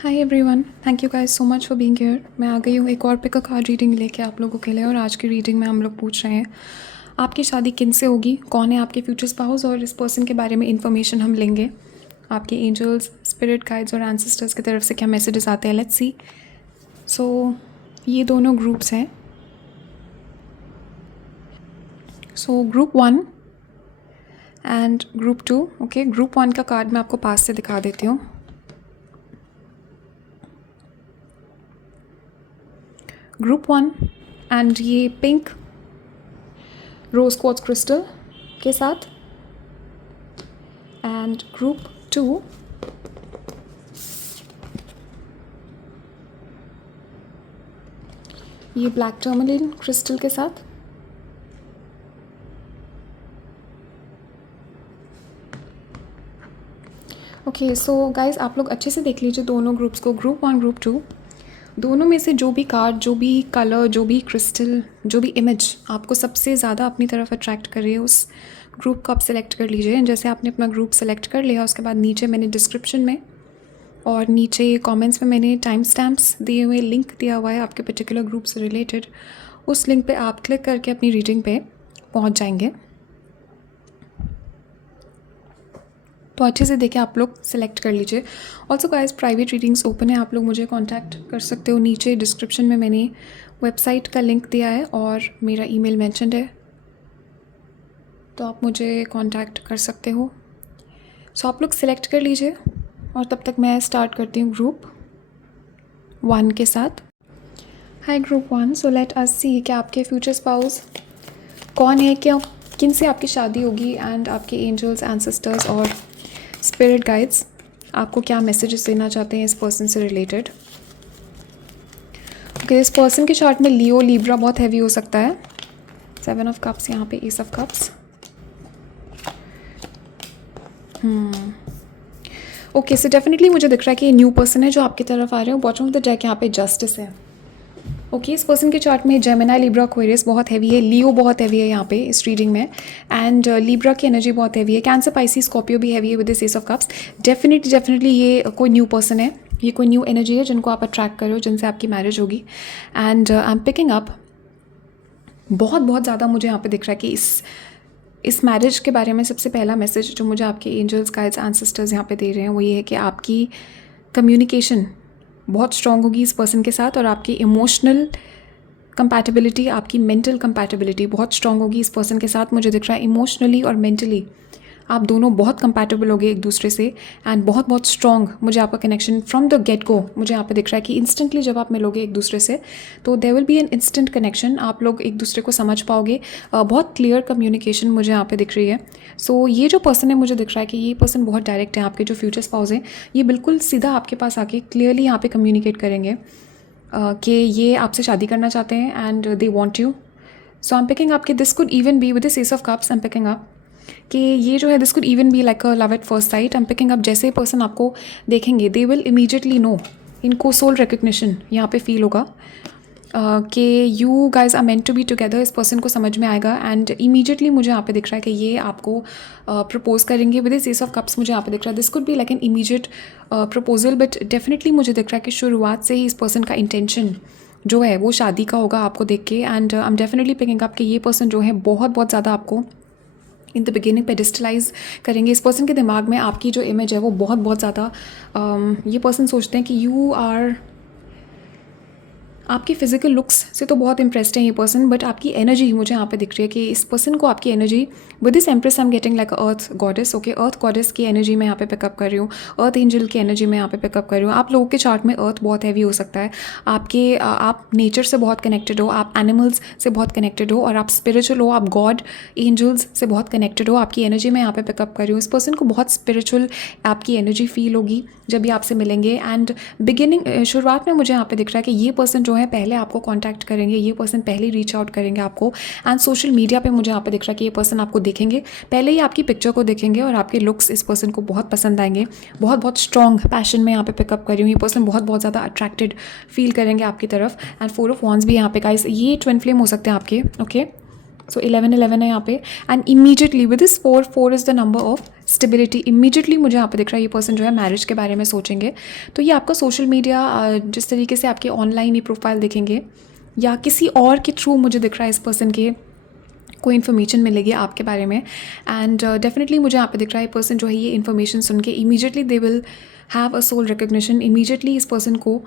Hi everyone, thank you guys so much for being here. मैं आ गई हूँ एक और पिक अ कार्ड रीडिंग लेके आप लोगों के लिए। और आज की रीडिंग में हम लोग पूछ रहे हैं आपकी शादी किन से होगी, कौन है आपके फ्यूचर स्पाउस, और इस पर्सन के बारे में इंफॉर्मेशन हम लेंगे। आपके एंजल्स, स्पिरिट गाइड्स और एंसेस्टर्स की तरफ से क्या मैसेजेस आते हैं, लेट्स सी। सो ये दोनों ग्रुप्स हैं। So group 1 and group 2। Okay, group 1 का कार्ड मैं आपको पास से दिखा देती हूँ। ग्रुप 1 एंड ये पिंक रोज क्वार्ट्ज क्रिस्टल के साथ, एंड ग्रुप 2 ये ब्लैक टर्मलिन क्रिस्टल के साथ। ओके सो गाइज आप लोग अच्छे से देख लीजिए दोनों ग्रुप्स को, ग्रुप 1 ग्रुप 2। दोनों में से जो भी कार्ड, जो भी कलर, जो भी क्रिस्टल, जो भी इमेज आपको सबसे ज़्यादा अपनी तरफ अट्रैक्ट कर रही है, उस ग्रुप को आप सेलेक्ट कर लीजिए। जैसे आपने अपना ग्रुप सेलेक्ट कर लिया, उसके बाद नीचे मैंने डिस्क्रिप्शन में और नीचे कमेंट्स में मैंने टाइम स्टैम्प्स दिए हुए, लिंक दिया हुआ है आपके पर्टिकुलर ग्रुप से रिलेटेड। उस लिंक पे आप क्लिक करके अपनी रीडिंग पे पहुंच जाएंगे। तो अच्छे से देखें, आप लोग सेलेक्ट कर लीजिए। Also guys private readings open है, आप लोग मुझे कांटेक्ट कर सकते हो। नीचे डिस्क्रिप्शन में मैंने वेबसाइट का लिंक दिया है और मेरा ईमेल मेंशन्ड है, तो आप मुझे कांटेक्ट कर सकते हो। सो आप लोग सेलेक्ट कर लीजिए और तब तक मैं स्टार्ट करती हूँ ग्रुप 1 के साथ। हाय ग्रुप 1, सो लेट अस सी कि आपके फ्यूचर स्पाउस कौन है, क्या किन से आपकी शादी होगी, एंड आपके एंजल्स, एंसेस्टर्स और स्पिरिट गाइड्स आपको क्या मैसेजेस देना चाहते हैं इस पर्सन से रिलेटेड। ओके, इस पर्सन के चार्ट में लियो, लिब्रा बहुत हैवी हो सकता है। 7 ऑफ कप्स, यहाँ पे S of cups. Okay, so definitely मुझे दिख रहा है कि ये न्यू पर्सन है जो आपकी तरफ आ रहे हो। बॉटम ऑफ द डेक यहाँ पे जस्टिस है। ओके, इस पर्सन के चार्ट में जेमिनी, लिब्रा, एक्वेरियस बहुत हैवी है, लियो बहुत हैवी है यहाँ पे इस रीडिंग में, एंड लिब्रा की एनर्जी बहुत हैवी है। कैंसर, पाइसिस, स्कॉर्पियो भी हैवी है with this ace of cups. Definitely ये कोई न्यू पर्सन है, ये कोई न्यू एनर्जी है जिनको आप अट्रैक्ट कर रहे हो, जिनसे आपकी मैरिज होगी। And I am picking up बहुत ज़्यादा मुझे यहाँ पे दिख रहा है कि इस मैरिज के बारे में सबसे पहला मैसेज जो मुझे आपके एंजल्स, गाइड्स, एंसेस्टर्स यहाँ पे दे रहे हैं वो ये है कि आपकी कम्युनिकेशन बहुत स्ट्रॉन्ग होगी इस पर्सन के साथ, और आपकी इमोशनल कंपैटिबिलिटी, आपकी मेंटल कंपैटिबिलिटी बहुत स्ट्रॉन्ग होगी इस पर्सन के साथ। मुझे दिख रहा है इमोशनली और मेंटली आप दोनों बहुत कंपैटिबल होगे एक दूसरे से, एंड बहुत स्ट्रॉन्ग मुझे आपका connection from the get go मुझे यहाँ पे दिख रहा है कि इंस्टेंटली जब आप मिलोगे एक दूसरे से तो there will be an instant connection. आप लोग एक दूसरे को समझ पाओगे, बहुत क्लियर कम्युनिकेशन मुझे यहाँ पे दिख रही है। सो ये जो पर्सन है, मुझे दिख रहा है कि ये पर्सन बहुत डायरेक्ट है। आपके जो फ्यूचर स्पाउस हैं ये बिल्कुल सीधा आपके पास आके क्लियरली यहाँ पे कम्युनिकेट करेंगे कि ये आपसे शादी करना चाहते हैं and they want you. So I am picking up कि this could even be with this ace of cups. I am picking up कि ये जो है this could even be like a love at first sight. I am picking up जैसे person आपको देखेंगे they will immediately know, इनको soul recognition यहाँ पे फील होगा कि you guys are meant to be together. इस पर्सन को समझ में आएगा एंड इमीडिएटली मुझे यहाँ पे दिख रहा है कि ये आपको प्रपोज करेंगे with this ace of cups. मुझे यहाँ पे दिख रहा है this could be like an immediate proposal, but definitely मुझे दिख रहा है कि शुरुआत से ही इस पर्सन का इंटेंशन जो है वो शादी का होगा आपको देख के। And I am definitely picking up कि ये पर्सन जो है बहुत ज़्यादा आपको इन द बिगिनिंग पेडिस्टलाइज करेंगे। इस पर्सन के दिमाग में आपकी जो इमेज है वो बहुत ज़्यादा ये पर्सन सोचते हैं कि यू आर, आपकी फिजिकल लुक्स से तो बहुत इंप्रेस्ड है ये पर्सन, बट आपकी एनर्जी मुझे यहाँ पे दिख रही है कि इस पर्सन को आपकी energy with this empress I am getting like earth goddess. Okay, earth goddess की एनर्जी मैं यहाँ पे पिकअप कर रही हूँ, अर्थ एंजल की एनर्जी मैं यहाँ पे पिकअप कर रही हूँ। आप लोगों के चार्ट में अर्थ बहुत हैवी हो सकता है, आप नेचर से बहुत कनेक्टेड हो, आप एनिमल्स से बहुत कनेक्टेड हो, और आप स्पिरिचुअल हो, आप गॉड एंजल्स से बहुत कनेक्टेड हो। आपकी एनर्जी मैं यहाँ पे पिकअप कर रही हूँ। इस पर्सन को बहुत स्पिरिचुअल आपकी एनर्जी फील होगी जब भी आपसे मिलेंगे। एंड बिगिनिंग शुरुआत में मुझे यहाँ पे दिख रहा है कि ये पर्सन जो है पहले आपको कांटेक्ट करेंगे, ये पर्सन पहले रीच आउट करेंगे आपको। एंड सोशल मीडिया पे मुझे यहाँ पे दिख रहा है कि ये पर्सन आपको देखेंगे, पहले ही आपकी पिक्चर को देखेंगे और आपके लुक्स इस पर्सन को बहुत पसंद आएंगे। बहुत स्ट्रॉन्ग पैशन में यहाँ पे पिकअप कर रही हूँ। ये पर्सन बहुत ज़्यादा अट्रैक्टेड फील करेंगे आपकी तरफ। एंड 4 ऑफ वॉन्ड्स भी यहाँ पे गाइस, ये ट्विन फ्लेम हो सकते हैं आपके। ओके, सो 11 है यहाँ पे। And immediately with this 4 is the number of stability immediately मुझे यहाँ पे दिख रहा है। ये पर्सन जो है मैरिज के बारे में सोचेंगे। तो ये आपका सोशल मीडिया जिस तरीके से आपके ऑनलाइन ही प्रोफाइल दिखेंगे या किसी और के थ्रू मुझे दिख रहा है इस पर्सन के कोई इन्फॉर्मेशन मिलेगी आपके बारे में। एंड डेफिनेटली मुझे यहाँ पे दिख रहा है पर्सन जो है ये इन्फॉर्मेशन सुन के immediately they will have a soul recognition. Immediately इस पर्सन को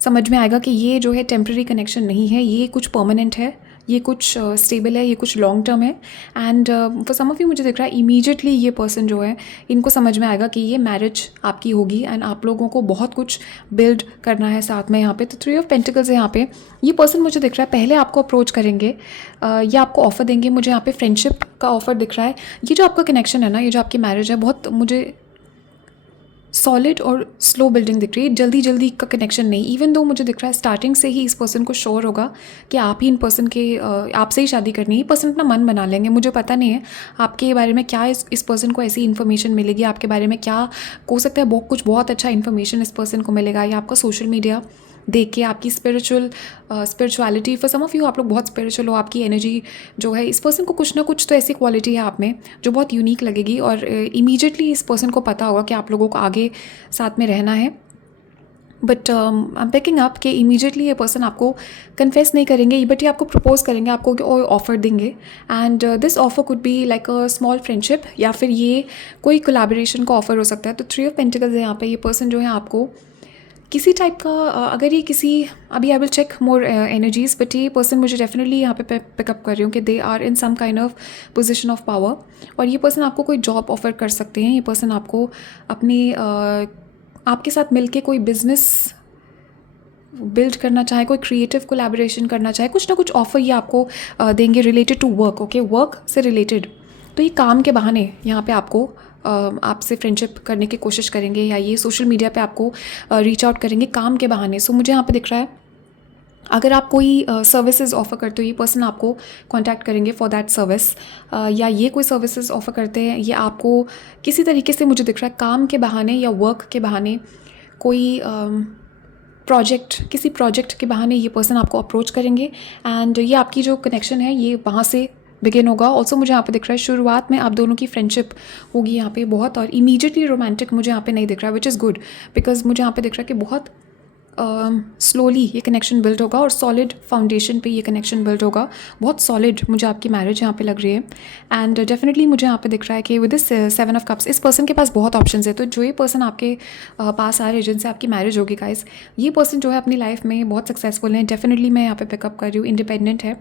समझ में आएगा कि ये जो है टेम्प्रेरी कनेक्शन नहीं है, ये कुछ परमानेंट है, ये कुछ स्टेबल है, ये कुछ लॉन्ग टर्म है। And for some of you मुझे दिख रहा है इमीडिएटली ये पर्सन जो है इनको समझ में आएगा कि ये मैरिज आपकी होगी एंड आप लोगों को बहुत कुछ बिल्ड करना है साथ में यहाँ पे। तो 3 ऑफ पेंटिकल्स है यहाँ पे। ये पर्सन मुझे दिख रहा है पहले आपको अप्रोच करेंगे या आपको ऑफ़र देंगे। मुझे यहाँ पे फ्रेंडशिप का ऑफ़र दिख रहा है। ये जो आपका कनेक्शन है ना, ये जो आपकी मैरिज है, बहुत मुझे सॉलिड और स्लो बिल्डिंग दिख रही है। जल्दी जल्दी का कनेक्शन नहीं। इवन दो मुझे दिख रहा है स्टार्टिंग से ही इस पर्सन को श्योर होगा कि आप ही इन पर्सन के आपसे ही शादी करनी है। ये पर्सन अपना मन बना लेंगे। मुझे पता नहीं है आपके बारे में क्या इस पर्सन को ऐसी इन्फॉर्मेशन मिलेगी, आपके बारे में क्या हो सकता है कुछ बहुत अच्छा इन्फॉर्मेशन इस पर्सन को मिलेगा, या आपका सोशल मीडिया देख के आपकी spirituality, for some of you आप लोग बहुत स्पिरिचुअल हो, आपकी एनर्जी जो है इस पर्सन को कुछ ना कुछ तो ऐसी क्वालिटी है आप में जो बहुत यूनिक लगेगी। और इमीडिएटली इस पर्सन को पता होगा कि आप लोगों को आगे साथ में रहना है। But I am picking up कि इमीडिएटली ये पर्सन आपको कन्फेस नहीं करेंगे, बट ये आपको प्रपोज करेंगे, आपको ऑफर देंगे। And this offer could be like a small friendship, या फिर ये कोई कोलैबोरेशन का ऑफर हो सकता है। तो 3 ऑफ पेंटिकल्स है यहाँ पे। ये पर्सन जो है आपको किसी टाइप का अगर ये किसी, अभी I will check more energies, but ये पर्सन मुझे डेफिनेटली यहाँ पे पिकअप कर रही हूँ कि they are in some kind of position of power. और ये पर्सन आपको कोई जॉब ऑफर कर सकते हैं। ये पर्सन आपको अपनी आपके साथ मिलके कोई बिजनेस बिल्ड करना चाहे, कोई क्रिएटिव कोलैबोरेशन करना चाहे, कुछ ना कुछ ऑफर ये आपको देंगे related to work. Okay, work से रिलेटेड। तो ये काम के बहाने यहाँ पे आपको आपसे फ्रेंडशिप करने की कोशिश करेंगे, या ये सोशल मीडिया पे आपको रीच आउट करेंगे काम के बहाने। सो मुझे यहाँ पे दिख रहा है अगर आप कोई सर्विसेज ऑफ़र करते हो, ये पर्सन आपको कांटेक्ट करेंगे फॉर दैट सर्विस, या ये कोई सर्विसेज ऑफ़र करते हैं, ये आपको किसी तरीके से मुझे दिख रहा है काम के बहाने या वर्क के बहाने कोई किसी प्रोजेक्ट के बहाने ये पर्सन आपको अप्रोच करेंगे। एंड ये आपकी जो कनेक्शन है ये वहाँ से बिगिन होगा। ऑल्सो मुझे यहाँ पे दिख रहा है शुरुआत में आप दोनों की फ्रेंडशिप होगी यहाँ पे बहुत, और इमीडिएटली रोमांटिक मुझे यहाँ पे नहीं दिख रहा है, विच इज़ गुड, बिकॉज मुझे यहाँ पे दिख रहा है कि बहुत स्लोली ये कनेक्शन बिल्ड होगा और सॉलिड फाउंडेशन पे ये कनेक्शन बिल्ड होगा। बहुत सॉलिड मुझे आपकी मैरिज यहाँ पे लग रही है। एंड डेफिनेटली मुझे यहाँ पे दिख रहा है कि विद दिस 7 ऑफ कप्स इस पर्सन के पास बहुत ऑप्शंस है। तो जो ये पर्सन आपके पास आ रहे हैं जिनसे आपकी मैरिज होगी गाइस, ये पर्सन जो है अपनी लाइफ में बहुत सक्सेसफुल है। डेफिनेटली मैं यहाँ पे पिकअप कर रही हूँ, इंडिपेंडेंट है,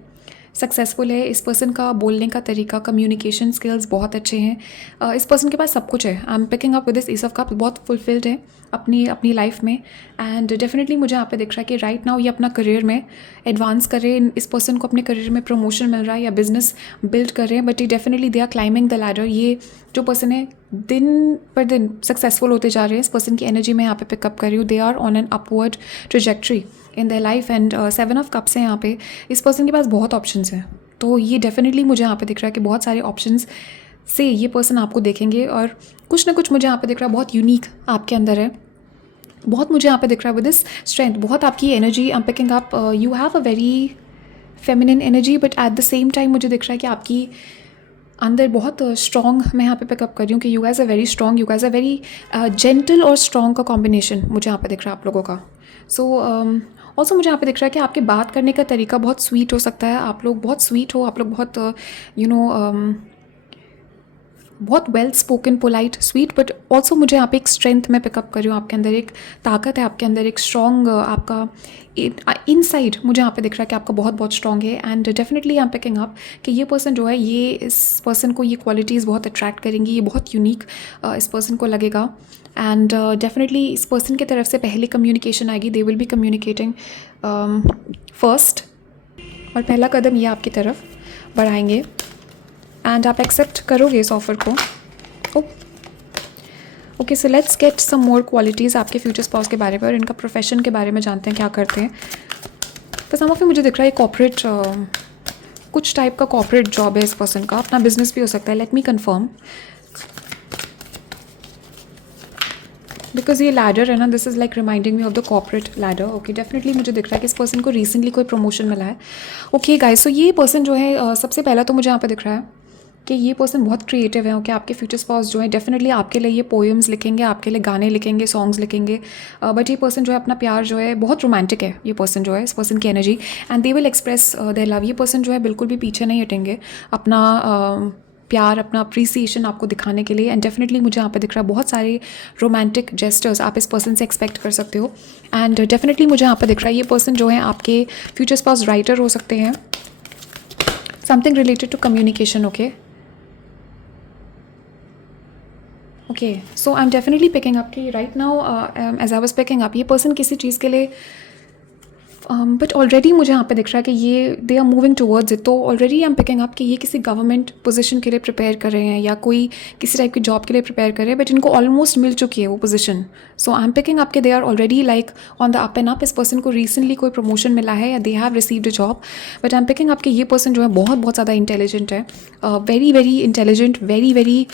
सक्सेसफुल है। इस पर्सन का बोलने का तरीका, कम्युनिकेशन स्किल्स बहुत अच्छे हैं। इस पर्सन के पास सब कुछ है। आई am picking up with this ace of cup, बहुत फुलफिल्ड है अपनी लाइफ में। एंड डेफिनेटली मुझे यहाँ पे दिख रहा है कि राइट नाउ ये अपना करियर में एडवांस कर रहे हैं। इस पर्सन को अपने करियर में प्रमोशन मिल रहा है या बिजनेस बिल्ड कर रहे हैं, बट ये definitely they are climbing the ladder. ये जो पर्सन है दिन पर दिन सक्सेसफुल होते जा रहे हैं। इस पर्सन की एनर्जी मैं यहाँ पे पिकअप कर रही हूँ। They are on an upward trajectory in their life. And 7 of cups हैं यहाँ पे। इस पर्सन के पास बहुत ऑप्शंस हैं। तो ये डेफिनेटली मुझे यहाँ पे दिख रहा है कि बहुत सारे ऑप्शंस से ये पर्सन आपको देखेंगे, और कुछ ना कुछ मुझे यहाँ पे दिख रहा है बहुत यूनिक आपके अंदर है। बहुत मुझे यहाँ पे दिख रहा है विद दिस स्ट्रेंथ, बहुत आपकी energy. I am picking up you have a very feminine energy, but at the same time मुझे दिख रहा है कि आपकी अंदर बहुत स्ट्रॉन्ग मैं यहाँ पे पिकअप कर रही हूँ कि you guys a very strong, you guys a very gentle और स्ट्रॉन्ग का कॉम्बिनेशन मुझे यहाँ पे दिख रहा है आप लोगों का। सो ऑल्सो मुझे यहाँ पे दिख रहा है कि आपके बात करने का तरीका बहुत स्वीट हो सकता है। आप लोग बहुत स्वीट हो, आप लोग बहुत बहुत well spoken, polite, sweet, but also मुझे यहाँ पे एक स्ट्रेंथ मैं पिकअप कर रही हूँ। आपके अंदर एक ताकत है, आपके अंदर एक स्ट्रॉन्ग आपका इनसाइड मुझे यहाँ पे दिख रहा है कि आपका बहुत बहुत स्ट्रॉन्ग है। And definitely I am picking up कि ये पर्सन जो है ये इस पर्सन को ये क्वालिटीज़ बहुत अट्रैक्ट करेंगी। ये बहुत यूनिक इस पर्सन को लगेगा। एंड डेफिनेटली इस पर्सन की तरफ से पहले कम्युनिकेशन आएगी। They will be communicating first, और पहला कदम ये आपकी तरफ बढ़ाएंगे एंड आप एक्सेप्ट करोगे इस ऑफ़र को। Okay, so let's get some more qualities आपके फ्यूचर स्पाउस के बारे में और इनका प्रोफेशन के बारे में जानते हैं क्या करते हैं। तो सम ऑफ यू मुझे दिख रहा है कॉर्पोरेट, कुछ टाइप का कॉर्पोरेट जॉब है इस पर्सन का, अपना बिजनेस भी हो सकता है। लेट मी कन्फर्म, बिकॉज ये लैडर है ना, this is like reminding me of the corporate ladder. Okay, definitely मुझे दिख रहा है कि इस पर्सन को रिसेंटली कोई प्रमोशन मिला है। ओके गाइस, सो ये पर्सन जो है सबसे पहला तो मुझे यहाँ पे दिख रहा है कि ये पर्सन बहुत क्रिएटिव है। ओके, आपके फ्यूचर स्पाउस जो है डेफिनेटली आपके लिए ये पोएम्स लिखेंगे, आपके लिए गाने लिखेंगे, सॉन्ग्स लिखेंगे। बट ये पर्सन जो है अपना प्यार जो है बहुत रोमांटिक है। ये पर्सन जो है, इस पर्सन की energy, and they will express their love. ये पर्सन जो है बिल्कुल भी पीछे नहीं हटेंगे अपना प्यार, अपना अप्रिसिएशन आपको दिखाने के लिए। एंड डेफिनेटली मुझे यहाँ पे दिख रहा है बहुत सारे रोमांटिक जेस्टर्स आप इस पर्सन से एक्सपेक्ट कर सकते हो। एंड डेफिनेटली मुझे यहाँ पे दिख रहा है ये पर्सन जो है आपके फ्यूचर स्पाउस राइटर हो सकते हैं, something related to communication. Okay, so I am definitely picking up कि right now as I was picking up, ये पर्सन किसी चीज़ के लिए बट ऑलरेडी मुझे यहाँ पे दिख रहा है कि ये they are moving towards it. तो already I am picking up कि ये किसी गवर्नमेंट पोजीशन के लिए प्रिपेयर कर रहे हैं या कोई किसी टाइप की जॉब के लिए प्रिपेयर कर रहे हैं, बट इनको ऑलमोस्ट मिल चुकी है वो position. So I am picking up कि they are already like on the up and up. इस पर्सन को रिसेंटली कोई प्रमोशन मिला है या they have received a job. But I am picking up कि ये पर्सन जो है बहुत बहुत ज़्यादा इंटेलिजेंट है, very very intelligent, very very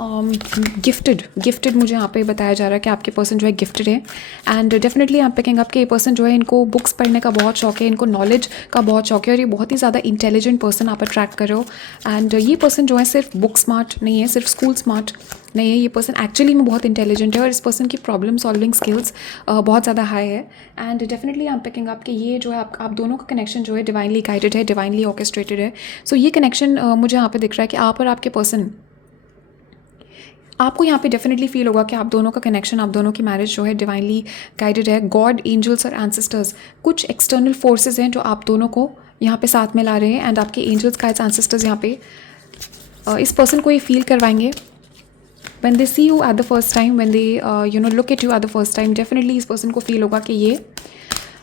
gifted मुझे यहाँ पे बताया जा रहा है कि आपके पर्सन जो है गिफ्टेड है। And definitely I am picking up कि ये पर्सन जो है इनको बुक्स पढ़ने का बहुत शौक है, इनको नॉलेज का बहुत शौक है, और ये बहुत ही ज़्यादा इंटेलिजेंट पर्सन आप अट्रैक्ट कर रहे हो। एंड ये पर्सन जो है सिर्फ बुक स्मार्ट नहीं है, सिर्फ स्कूल स्मार्ट नहीं है, ये पर्सन एक्चुअली में बहुत इंटेलिजेंट है और इस पर्सन की प्रॉब्लम सॉल्विंग स्किल्स बहुत ज़्यादा हाई है। And definitely I am picking up कि ये जो है आप दोनों का कनेक्शन जो है डिवाइनली गाइडेड है, डिवाइनली ऑर्केस्ट्रेटेड है। सो ये कनेक्शन मुझे यहाँ पे दिख रहा है कि आप और आपके पर्सन, आपको यहाँ पे डेफिनेटली फील होगा कि आप दोनों का कनेक्शन, आप दोनों की मैरिज जो है डिवाइनली गाइडेड है। गॉड, एंजल्स और एंसेस्टर्स, कुछ एक्सटर्नल फोर्सेस हैं जो आप दोनों को यहाँ पे साथ में ला रहे हैं। एंड आपके एंजल्स, गाइड्स, एंसेस्टर्स यहाँ पे इस पर्सन को ये फील करवाएंगे when they see you at the first time, when they look at you at the first time, definitely इस पर्सन को फील होगा कि ये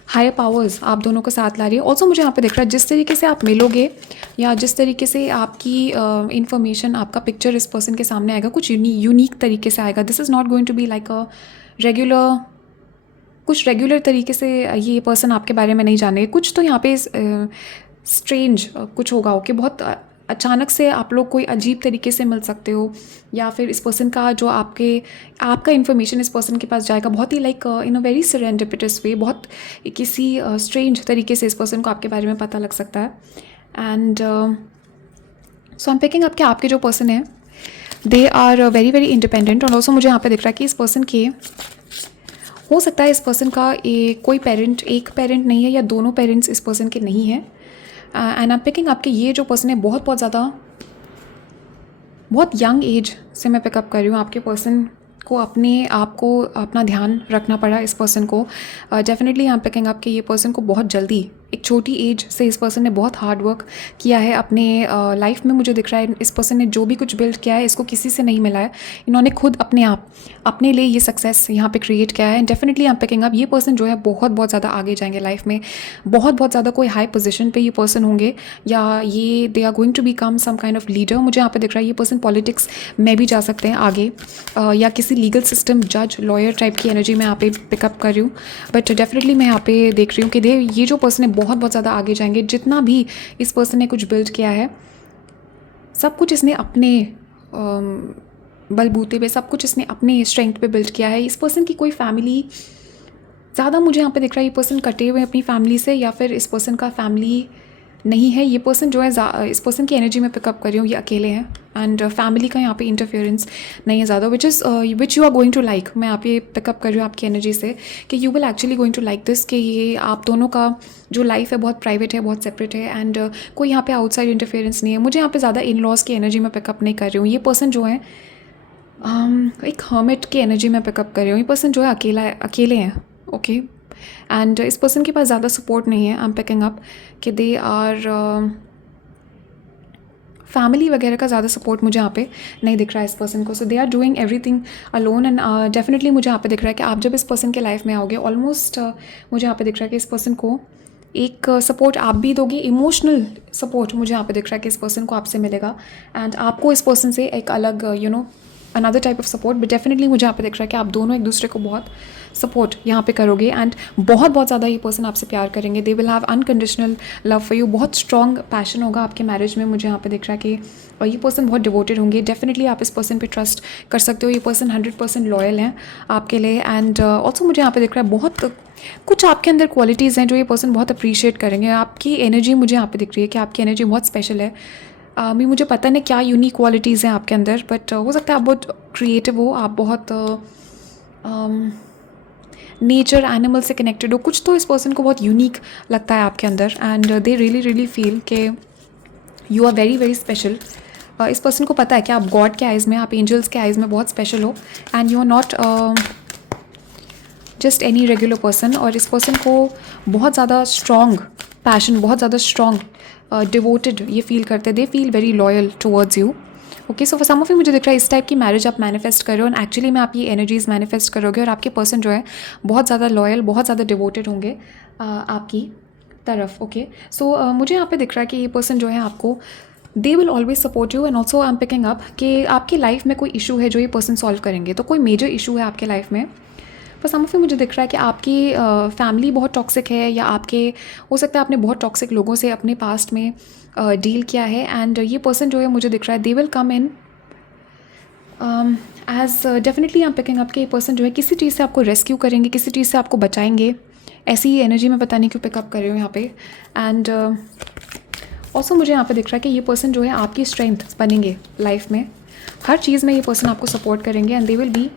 हायर पावर्स आप दोनों को साथ ला रही है। ऑल्सो मुझे यहाँ पे दिख रहा है जिस तरीके से आप मिलोगे या जिस तरीके से आपकी इन्फॉर्मेशन, आपका पिक्चर इस पर्सन के सामने आएगा, कुछ यूनिक तरीके से आएगा। This is not going to be like a regular, कुछ रेगुलर तरीके से ये पर्सन आपके बारे में नहीं जानेंगे। कुछ तो यहाँ पे स्ट्रेंज कुछ होगा। ओके, बहुत अचानक से आप लोग कोई अजीब तरीके से मिल सकते हो, या फिर इस पर्सन का जो आपका इन्फॉर्मेशन इस पर्सन के पास जाएगा बहुत ही लाइक इन अ वेरी सेरेंडिपिटस वे, बहुत किसी स्ट्रेंज तरीके से इस पर्सन को आपके बारे में पता लग सकता है। And so I am picking up कि आपके जो पर्सन है they are very very independent. और ऑल्सो मुझे यहाँ पे दिख रहा है कि इस पर्सन के हो सकता है इस पर्सन का कोई पेरेंट, एक पेरेंट नहीं है या दोनों पेरेंट्स इस पर्सन के नहीं है। And I am picking up कि ये जो पर्सन है बहुत ज़्यादा, बहुत यंग एज से मैं पिकअप कर रही हूँ आपके पर्सन को, अपने आप को अपना ध्यान रखना पड़ा इस पर्सन को। Definitely I am picking up कि ये पर्सन को बहुत जल्दी, एक छोटी एज से इस पर्सन ने बहुत हार्ड वर्क किया है अपने लाइफ में। मुझे दिख रहा है इस पर्सन ने जो भी कुछ बिल्ड किया है इसको किसी से नहीं मिला है, इन्होंने खुद अपने आप अपने लिए ये सक्सेस यहाँ पे क्रिएट किया है। And definitely I am picking up ये पर्सन जो है बहुत ज़्यादा आगे जाएंगे लाइफ में, बहुत ज़्यादा कोई हाई पोजीशन पे ये पर्सन होंगे, या ये they are going to become some kind of leader. मुझे यहाँ पे दिख रहा है ये पर्सन पॉलिटिक्स में भी जा सकते हैं आगे, या किसी लीगल सिस्टम, जज, लॉयर टाइप की एनर्जी मैं यहाँ पे पिकअप कर रही हूँ। बट डेफिनेटली मैं यहाँ पे देख रही हूँ कि ये जो पर्सन है बहुत ज़्यादा आगे जाएंगे। जितना भी इस पर्सन ने कुछ बिल्ड किया है, सब कुछ इसने अपने बलबूते पे, सब कुछ इसने अपने स्ट्रेंथ पे बिल्ड किया है। इस पर्सन की कोई फैमिली ज़्यादा मुझे यहाँ पे दिख रहा है, ये पर्सन कटे हुए अपनी फैमिली से, या फिर इस पर्सन का फैमिली नहीं है। ये पर्सन जो है, इस पर्सन की एनर्जी में पिकअप कर रही हूँ, ये अकेले हैं। एंड फैमिली का यहाँ पे इंटरफेरेंस नहीं है ज़्यादा, which you are going to like. मैं यहाँ पे पिकअप कर रही हूँ आपकी एनर्जी से कि you will actually going to like this, कि ये आप दोनों का जो लाइफ है बहुत प्राइवेट है, बहुत सेपरेट है, एंड कोई यहाँ पे आउटसाइड इंटरफेरेंस नहीं है। मुझे यहाँ पे ज़्यादा इन लॉज की एनर्जी में पिकअप नहीं कर रही हूँ। ये पर्सन जो है एक हर्मिट की एनर्जी में पिकअप कर रही हूँ। ये पर्सन जो है अकेले हैं। ओके, एंड इस पर्सन के पास ज़्यादा सपोर्ट नहीं है। आई एम पिकिंग अप कि दे आर फैमिली वगैरह का ज़्यादा सपोर्ट मुझे यहाँ पे नहीं दिख रहा है इस पर्सन को। So they are doing everything alone. And definitely मुझे यहाँ पे दिख रहा है कि आप जब इस पर्सन के लाइफ में आओगे, ऑलमोस्ट मुझे यहाँ पे दिख रहा है कि इस पर्सन को एक सपोर्ट आप भी दोगे, इमोशनल सपोर्ट मुझे यहाँ पे दिख रहा है कि इस पर्सन को आपसे मिलेगा, एंड आपको इस पर्सन से एक अलग another type of support. But definitely मुझे यहाँ पे दिख रहा है कि आप दोनों एक दूसरे को बहुत सपोर्ट यहाँ पे करोगे, एंड बहुत ज़्यादा ये पर्सन आपसे प्यार करेंगे। दे will have unconditional love for you. बहुत स्ट्रॉन्ग पैशन होगा आपके मैरिज में। मुझे यहाँ पे दिख रहा है कि और ये पर्सन बहुत डिवोटेड होंगे। डेफिनेटली आप इस पर्सन पे ट्रस्ट कर सकते हो। ये पर्सन 100% लॉयल हैं आपके लिए। एंड ऑल्सो मुझे यहाँ पे दिख रहा है बहुत कुछ आपके अंदर क्वालिटीज़ हैं जो ये पर्सन बहुत अप्रिशिएट करेंगे। आपकी एनर्जी मुझे यहाँ पे दिख रही है कि आपकी एनर्जी बहुत स्पेशल है। मैं मुझे पता नहीं क्या यूनिक क्वालिटीज़ हैं आपके अंदर, बट हो सकता है आप बहुत क्रिएटिव हो, आप बहुत नेचर एनिमल से कनेक्टेड हो, कुछ तो इस पर्सन को बहुत यूनिक लगता है आपके अंदर, and they really really feel कि you are very very special. इस पर्सन को पता है कि आप गॉड के आइज़ में, आप एंजल्स के आइज़ में बहुत स्पेशल हो, and you are not just any regular person. और इस पर्सन को बहुत ज़्यादा स्ट्रॉन्ग पैशन, बहुत ज़्यादा स्ट्रॉन्ग डिवोटेड ये फील करते हैं, they feel very loyal towards you. Okay, so for some of you मुझे दिख रहा है इस टाइप की मैरिज आप मैनिफेस्ट कर रहे हो, एंड एक्चुअली में आप ये एनर्जीज मैनिफेस्ट करोगे, और आपके पर्सन जो है बहुत ज़्यादा लॉयल, बहुत ज़्यादा डिवोटेड होंगे आपकी तरफ। ओके, सो मुझे यहाँ पे दिख रहा है कि ये पर्सन जो है आपको, they will always support you, and also I am picking up कि आपकी लाइफ में कोई इशू है जो ये पर्सन सॉल्व करेंगे। तो कोई मेजर इशू है आपके लाइफ में, पर सम ऑफ यू मुझे दिख रहा है कि आपकी फैमिली बहुत टॉक्सिक है, या आपके हो सकता है आपने बहुत टॉक्सिक लोगों से अपने पास्ट में डील किया है, एंड ये पर्सन जो है मुझे दिख रहा है they will come in as definitely I am picking up कि ये पर्सन जो है किसी चीज़ से आपको रेस्क्यू करेंगे, किसी चीज़ से आपको बचाएंगे। ऐसी ही एनर्जी में पता नहीं क्यों पिकअप कर रही हूँ यहाँ पे। एंड ऑल्सो मुझे यहाँ पे दिख रहा है कि ये पर्सन जो है आपकी स्ट्रेंथ बनेंगे लाइफ में, हर चीज़ में ये पर्सन आपको सपोर्ट करेंगे, and they will be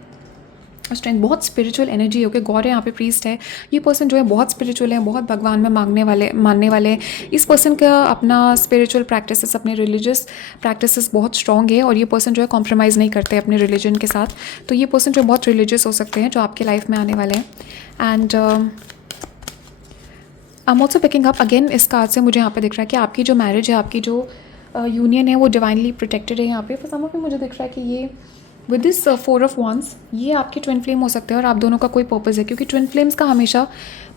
strength. बहुत स्पिरिचुअल एनर्जी है। ओके, गौर है यहाँ पे, प्रीस्ट है, ये पर्सन जो है बहुत स्पिरिचुअल है, बहुत भगवान में मानने वाले हैं। इस पर्सन का अपना स्पिरिचुअल प्रैक्टिसेस, अपने रिलीजियस प्रैक्टिसेस बहुत स्ट्रॉन्ग है, और ये पर्सन जो है कॉम्प्रोमाइज़ नहीं करते अपने रिलीजन के साथ। तो ये पर्सन जो बहुत रिलीजियस हो सकते हैं जो आपके लाइफ में आने वाले हैं। And I am also picking up again इस कार्ड से मुझे यहाँ पे दिख रहा है कि आपकी जो मैरिज है, आपकी जो यूनियन है वो डिवाइनली प्रोटेक्टेड है यहाँ पे। फॉर सम ऑफ यू मुझे दिख रहा है कि ये विद दिस 4 ऑफ wands ये आपके ट्विन फ्लेम हो सकते हैं, और आप दोनों का कोई पर्पस है, क्योंकि ट्विन फ्लेम्स का हमेशा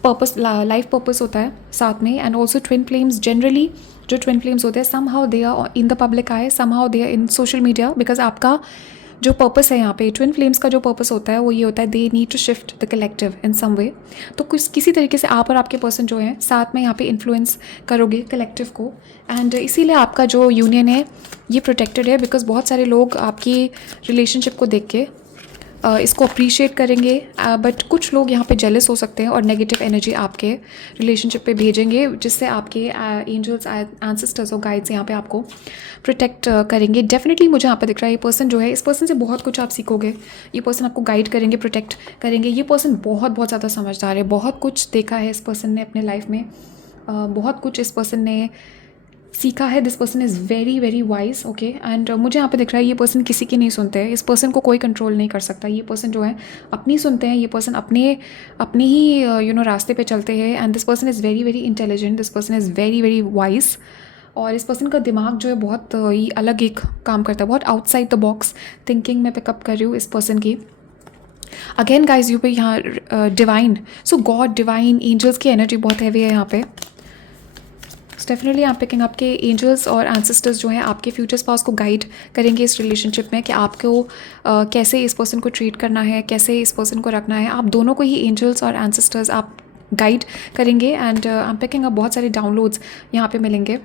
पर्पस, लाइफ पर्पस होता है साथ में। And also twin flames generally, जो ट्विन फ्लेम्स होते हैं somehow they are in the public eye, somehow they are in social media, because आपका जो पर्पस है यहाँ पे, ट्विन फ्लेम्स का जो पर्पस होता है वो ये होता है, they need to shift the collective in some way. तो कुछ किसी तरीके से आप और आपके पर्सन जो हैं साथ में यहाँ पे इन्फ्लुएंस करोगे कलेक्टिव को, एंड इसीलिए आपका जो यूनियन है ये प्रोटेक्टेड है, बिकॉज बहुत सारे लोग आपकी रिलेशनशिप को देख के इसको अप्रिशिएट करेंगे, बट कुछ लोग यहाँ पे जेलस हो सकते हैं और नेगेटिव एनर्जी आपके रिलेशनशिप पे भेजेंगे, जिससे आपके एंजल्स, एंसेस्टर्स और गाइड्स यहाँ पे आपको प्रोटेक्ट करेंगे। डेफिनेटली मुझे यहाँ पे दिख रहा है ये पर्सन जो है, इस पर्सन से बहुत कुछ आप सीखोगे, ये पर्सन आपको गाइड करेंगे, प्रोटेक्ट करेंगे। ये पर्सन बहुत बहुत ज़्यादा समझदार है, बहुत कुछ देखा है इस पर्सन ने अपने लाइफ में, बहुत कुछ इस पर्सन ने सीखा है। This person is very very wise. Okay, and मुझे यहाँ पे दिख रहा है ये पर्सन किसी की नहीं सुनते हैं, इस पर्सन को कोई कंट्रोल नहीं कर सकता। ये पर्सन जो है अपनी सुनते हैं, ये पर्सन अपने ही रास्ते पे चलते हैं, and this person is very very intelligent, this person is very very wise. और इस पर्सन का दिमाग जो है बहुत ही अलग एक काम करता है, बहुत आउटसाइड द बॉक्स थिंकिंग में पिकअप कर रही हूँ इस पर्सन की। अगेन गाइज यू पे यहाँ डिवाइन, सो गॉड, डिवाइन, एंजल्स की एनर्जी बहुत हैवी है यहाँ पे। डेफिनेटली आप पिकिंग आपके एंजल्स और एंसेस्टर्स जो हैं आपके फ्यूचर स्पाउस को गाइड करेंगे इस रिलेशनशिप में, कि आपको कैसे इस पर्सन को ट्रीट करना है, कैसे इस पर्सन को रखना है। आप दोनों को ही एंजल्स और एंसेस्टर्स आप गाइड करेंगे, and I am picking up बहुत सारे डाउनलोड्स यहाँ पे मिलेंगे।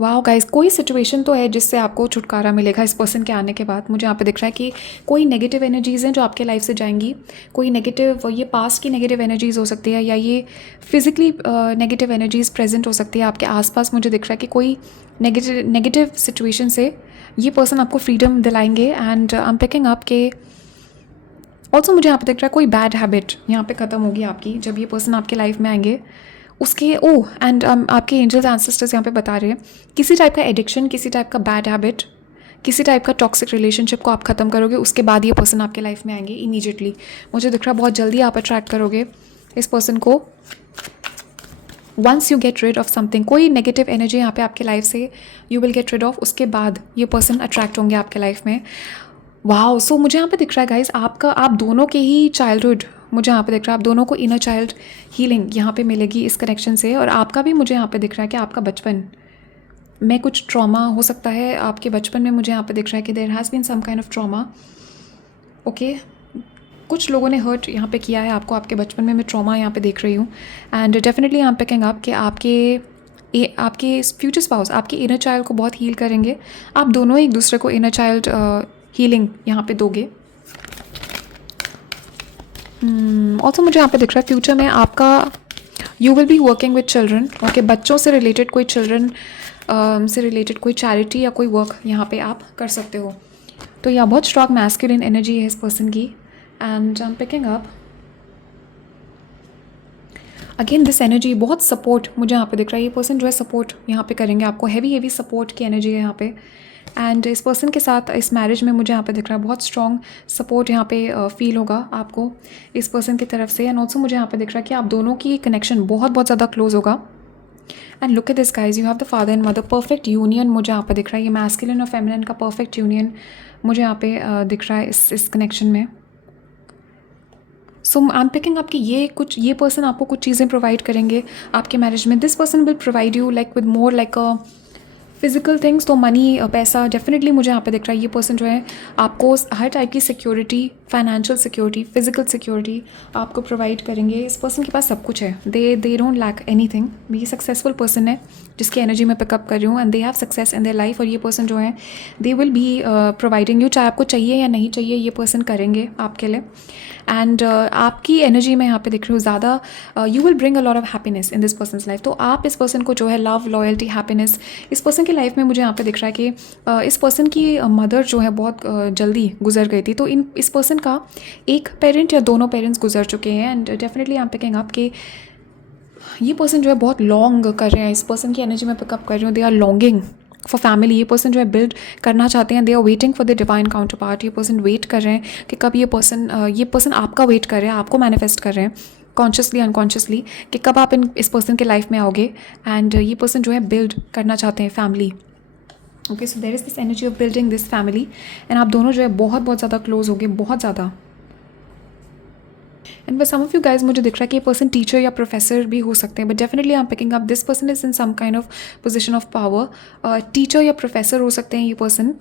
वाह गाइस, कोई सिचुएशन तो है जिससे आपको छुटकारा मिलेगा इस पर्सन के आने के बाद। मुझे यहाँ पे दिख रहा है कि कोई नेगेटिव एनर्जीज़ हैं जो आपके लाइफ से जाएंगी, कोई नेगेटिव, ये पास्ट की नेगेटिव एनर्जीज़ हो सकती है, या ये फिजिकली नेगेटिव एनर्जीज़ प्रेजेंट हो सकती है आपके आसपास। मुझे दिख रहा है कि कोई नेगेटिव सिचुएशन से ये पर्सन आपको फ्रीडम दिलाएंगे, and I am picking up के ऑल्सो मुझे यहाँ पे दिख रहा है कोई बैड हैबिट यहाँ पे ख़त्म होगी आपकी जब ये पर्सन आपके लाइफ में आएंगे उसके। एंड आपके एंजल्स एंसेस्टर्स यहाँ पे बता रहे हैं किसी टाइप का एडिक्शन, किसी टाइप का बैड हैबिट, किसी टाइप का टॉक्सिक रिलेशनशिप को आप ख़त्म करोगे, उसके बाद ये पर्सन आपके लाइफ में आएंगे इमीडिएटली। मुझे दिख रहा है बहुत जल्दी आप अट्रैक्ट करोगे इस पर्सन को। Once you get rid of something, कोई नेगेटिव एनर्जी यहाँ पे आपके लाइफ से you will get rid of, उसके बाद ये पर्सन अट्रैक्ट होंगे आपके लाइफ में। वाओ, सो मुझे यहाँ पे दिख रहा है गाइस आप दोनों के ही चाइल्डहुड, मुझे यहाँ पे दिख रहा है आप दोनों को इनर चाइल्ड हीलिंग यहाँ पे मिलेगी इस कनेक्शन से। और आपका भी मुझे यहाँ पे दिख रहा है कि आपका बचपन में कुछ ट्रॉमा हो सकता है आपके बचपन में। मुझे यहाँ पे दिख रहा है कि there has been some kind of trauma. Okay, कुछ लोगों ने हर्ट यहाँ पे किया है आपको आपके बचपन में, मैं ट्रॉमा यहाँ पे देख रही हूँ। And definitely I am picking up कि आपके फ्यूचर स्पाउस आपके इनर चाइल्ड को बहुत हील करेंगे। आप दोनों एक दूसरे को इनर चाइल्ड हीलिंग यहाँ पे दोगे। ऑल्सो मुझे यहाँ पे दिख रहा है फ्यूचर में आपका you will be working with children. Okay, बच्चों से रिलेटेड कोई चिल्ड्रन से रिलेटेड कोई चैरिटी या कोई वर्क यहाँ पे आप कर सकते हो। तो यह बहुत स्ट्रॉन्ग मैस्कुलिन एनर्जी है इस पर्सन की। And I am picking up again this energy, बहुत सपोर्ट मुझे यहाँ पे दिख रहा है। ये पर्सन जो है सपोर्ट यहाँ पे करेंगे आपको, हैवी सपोर्ट की एनर्जी है यहाँ पे। एंड इस पर्सन के साथ इस मैरिज में मुझे यहाँ पे दिख रहा है बहुत स्ट्रॉन्ग सपोर्ट यहाँ पे फील होगा आपको इस पर्सन की तरफ से। एंड ऑल्सो मुझे यहाँ पे दिख रहा है कि आप दोनों की कनेक्शन बहुत ज़्यादा क्लोज होगा। And look at this guys, you have the father and mother, perfect union मुझे यहाँ पे दिख रहा है। ये मैस्कुलिन और फेमिनिन का परफेक्ट यूनियन मुझे यहाँ पे दिख रहा है इस कनेक्शन में। सो आई एम पिकिंग आपकी ये पर्सन आपको कुछ चीज़ें प्रोवाइड करेंगे आपके मैरिज में। This person will provide you like with more like physical things. तो मनी, पैसा डेफिनेटली मुझे यहाँ पे दिख रहा है। ये पर्सन जो है आपको हर टाइप की security, financial security, physical security आपको प्रोवाइड करेंगे। इस पर्सन के पास सब कुछ है, दे डोंट लैक एनीथिंग। ये सक्सेसफुल पर्सन है जिसकी एनर्जी मैं पिकअप कर रही हूँ। And they have success in their life. और ये पर्सन जो है they will be providing you, चाहे आपको चाहिए या नहीं चाहिए, ये पर्सन करेंगे आपके लिए। एंड आपकी एनर्जी में यहाँ पे दिख रही हूँ ज़्यादा, you will bring a lot of happiness in this persons life. तो आप इस पर्सन को जो है लव, लॉयल्टी, हैप्पीनेस इस पर्सन की लाइफ में मुझे यहाँ पे दिख रहा है कि इस पर्सन की मदर जो है बहुत जल्दी गुजर गई थी। तो इस पर्सन का एक पेरेंट या दोनों पेरेंट्स गुजर चुके हैं। And definitely I am picking up कि ये पर्सन जो है बहुत लॉन्ग कर रहे हैं। इस पर्सन की एनर्जी में पिकअप कर रही हूँ, they are longing for family. ये पर्सन जो है बिल्ड करना चाहते हैं, they are waiting for the divine counterpart. ये पर्सन वेट कर रहे हैं कि कब ये पर्सन आपका वेट कर रहे हैं, आपको मैनिफेस्ट कर रहे हैं कॉन्शियसली अनकॉन्शियसली कि कब आप इस पर्सन के लाइफ में आओगे। एंड ये पर्सन जो है बिल्ड करना चाहते हैं family. Okay, so there is this energy of building this family. And आप दोनों जो है बहुत ज़्यादा क्लोज हो गए, बहुत ज़्यादा। And for some of you guys मुझे दिख रहा है कि ये पर्सन टीचर या प्रोफेसर भी हो सकते हैं। But definitely I am picking up this person is in some kind of position of power. Teacher या प्रोफेसर हो सकते हैं ये पर्सन।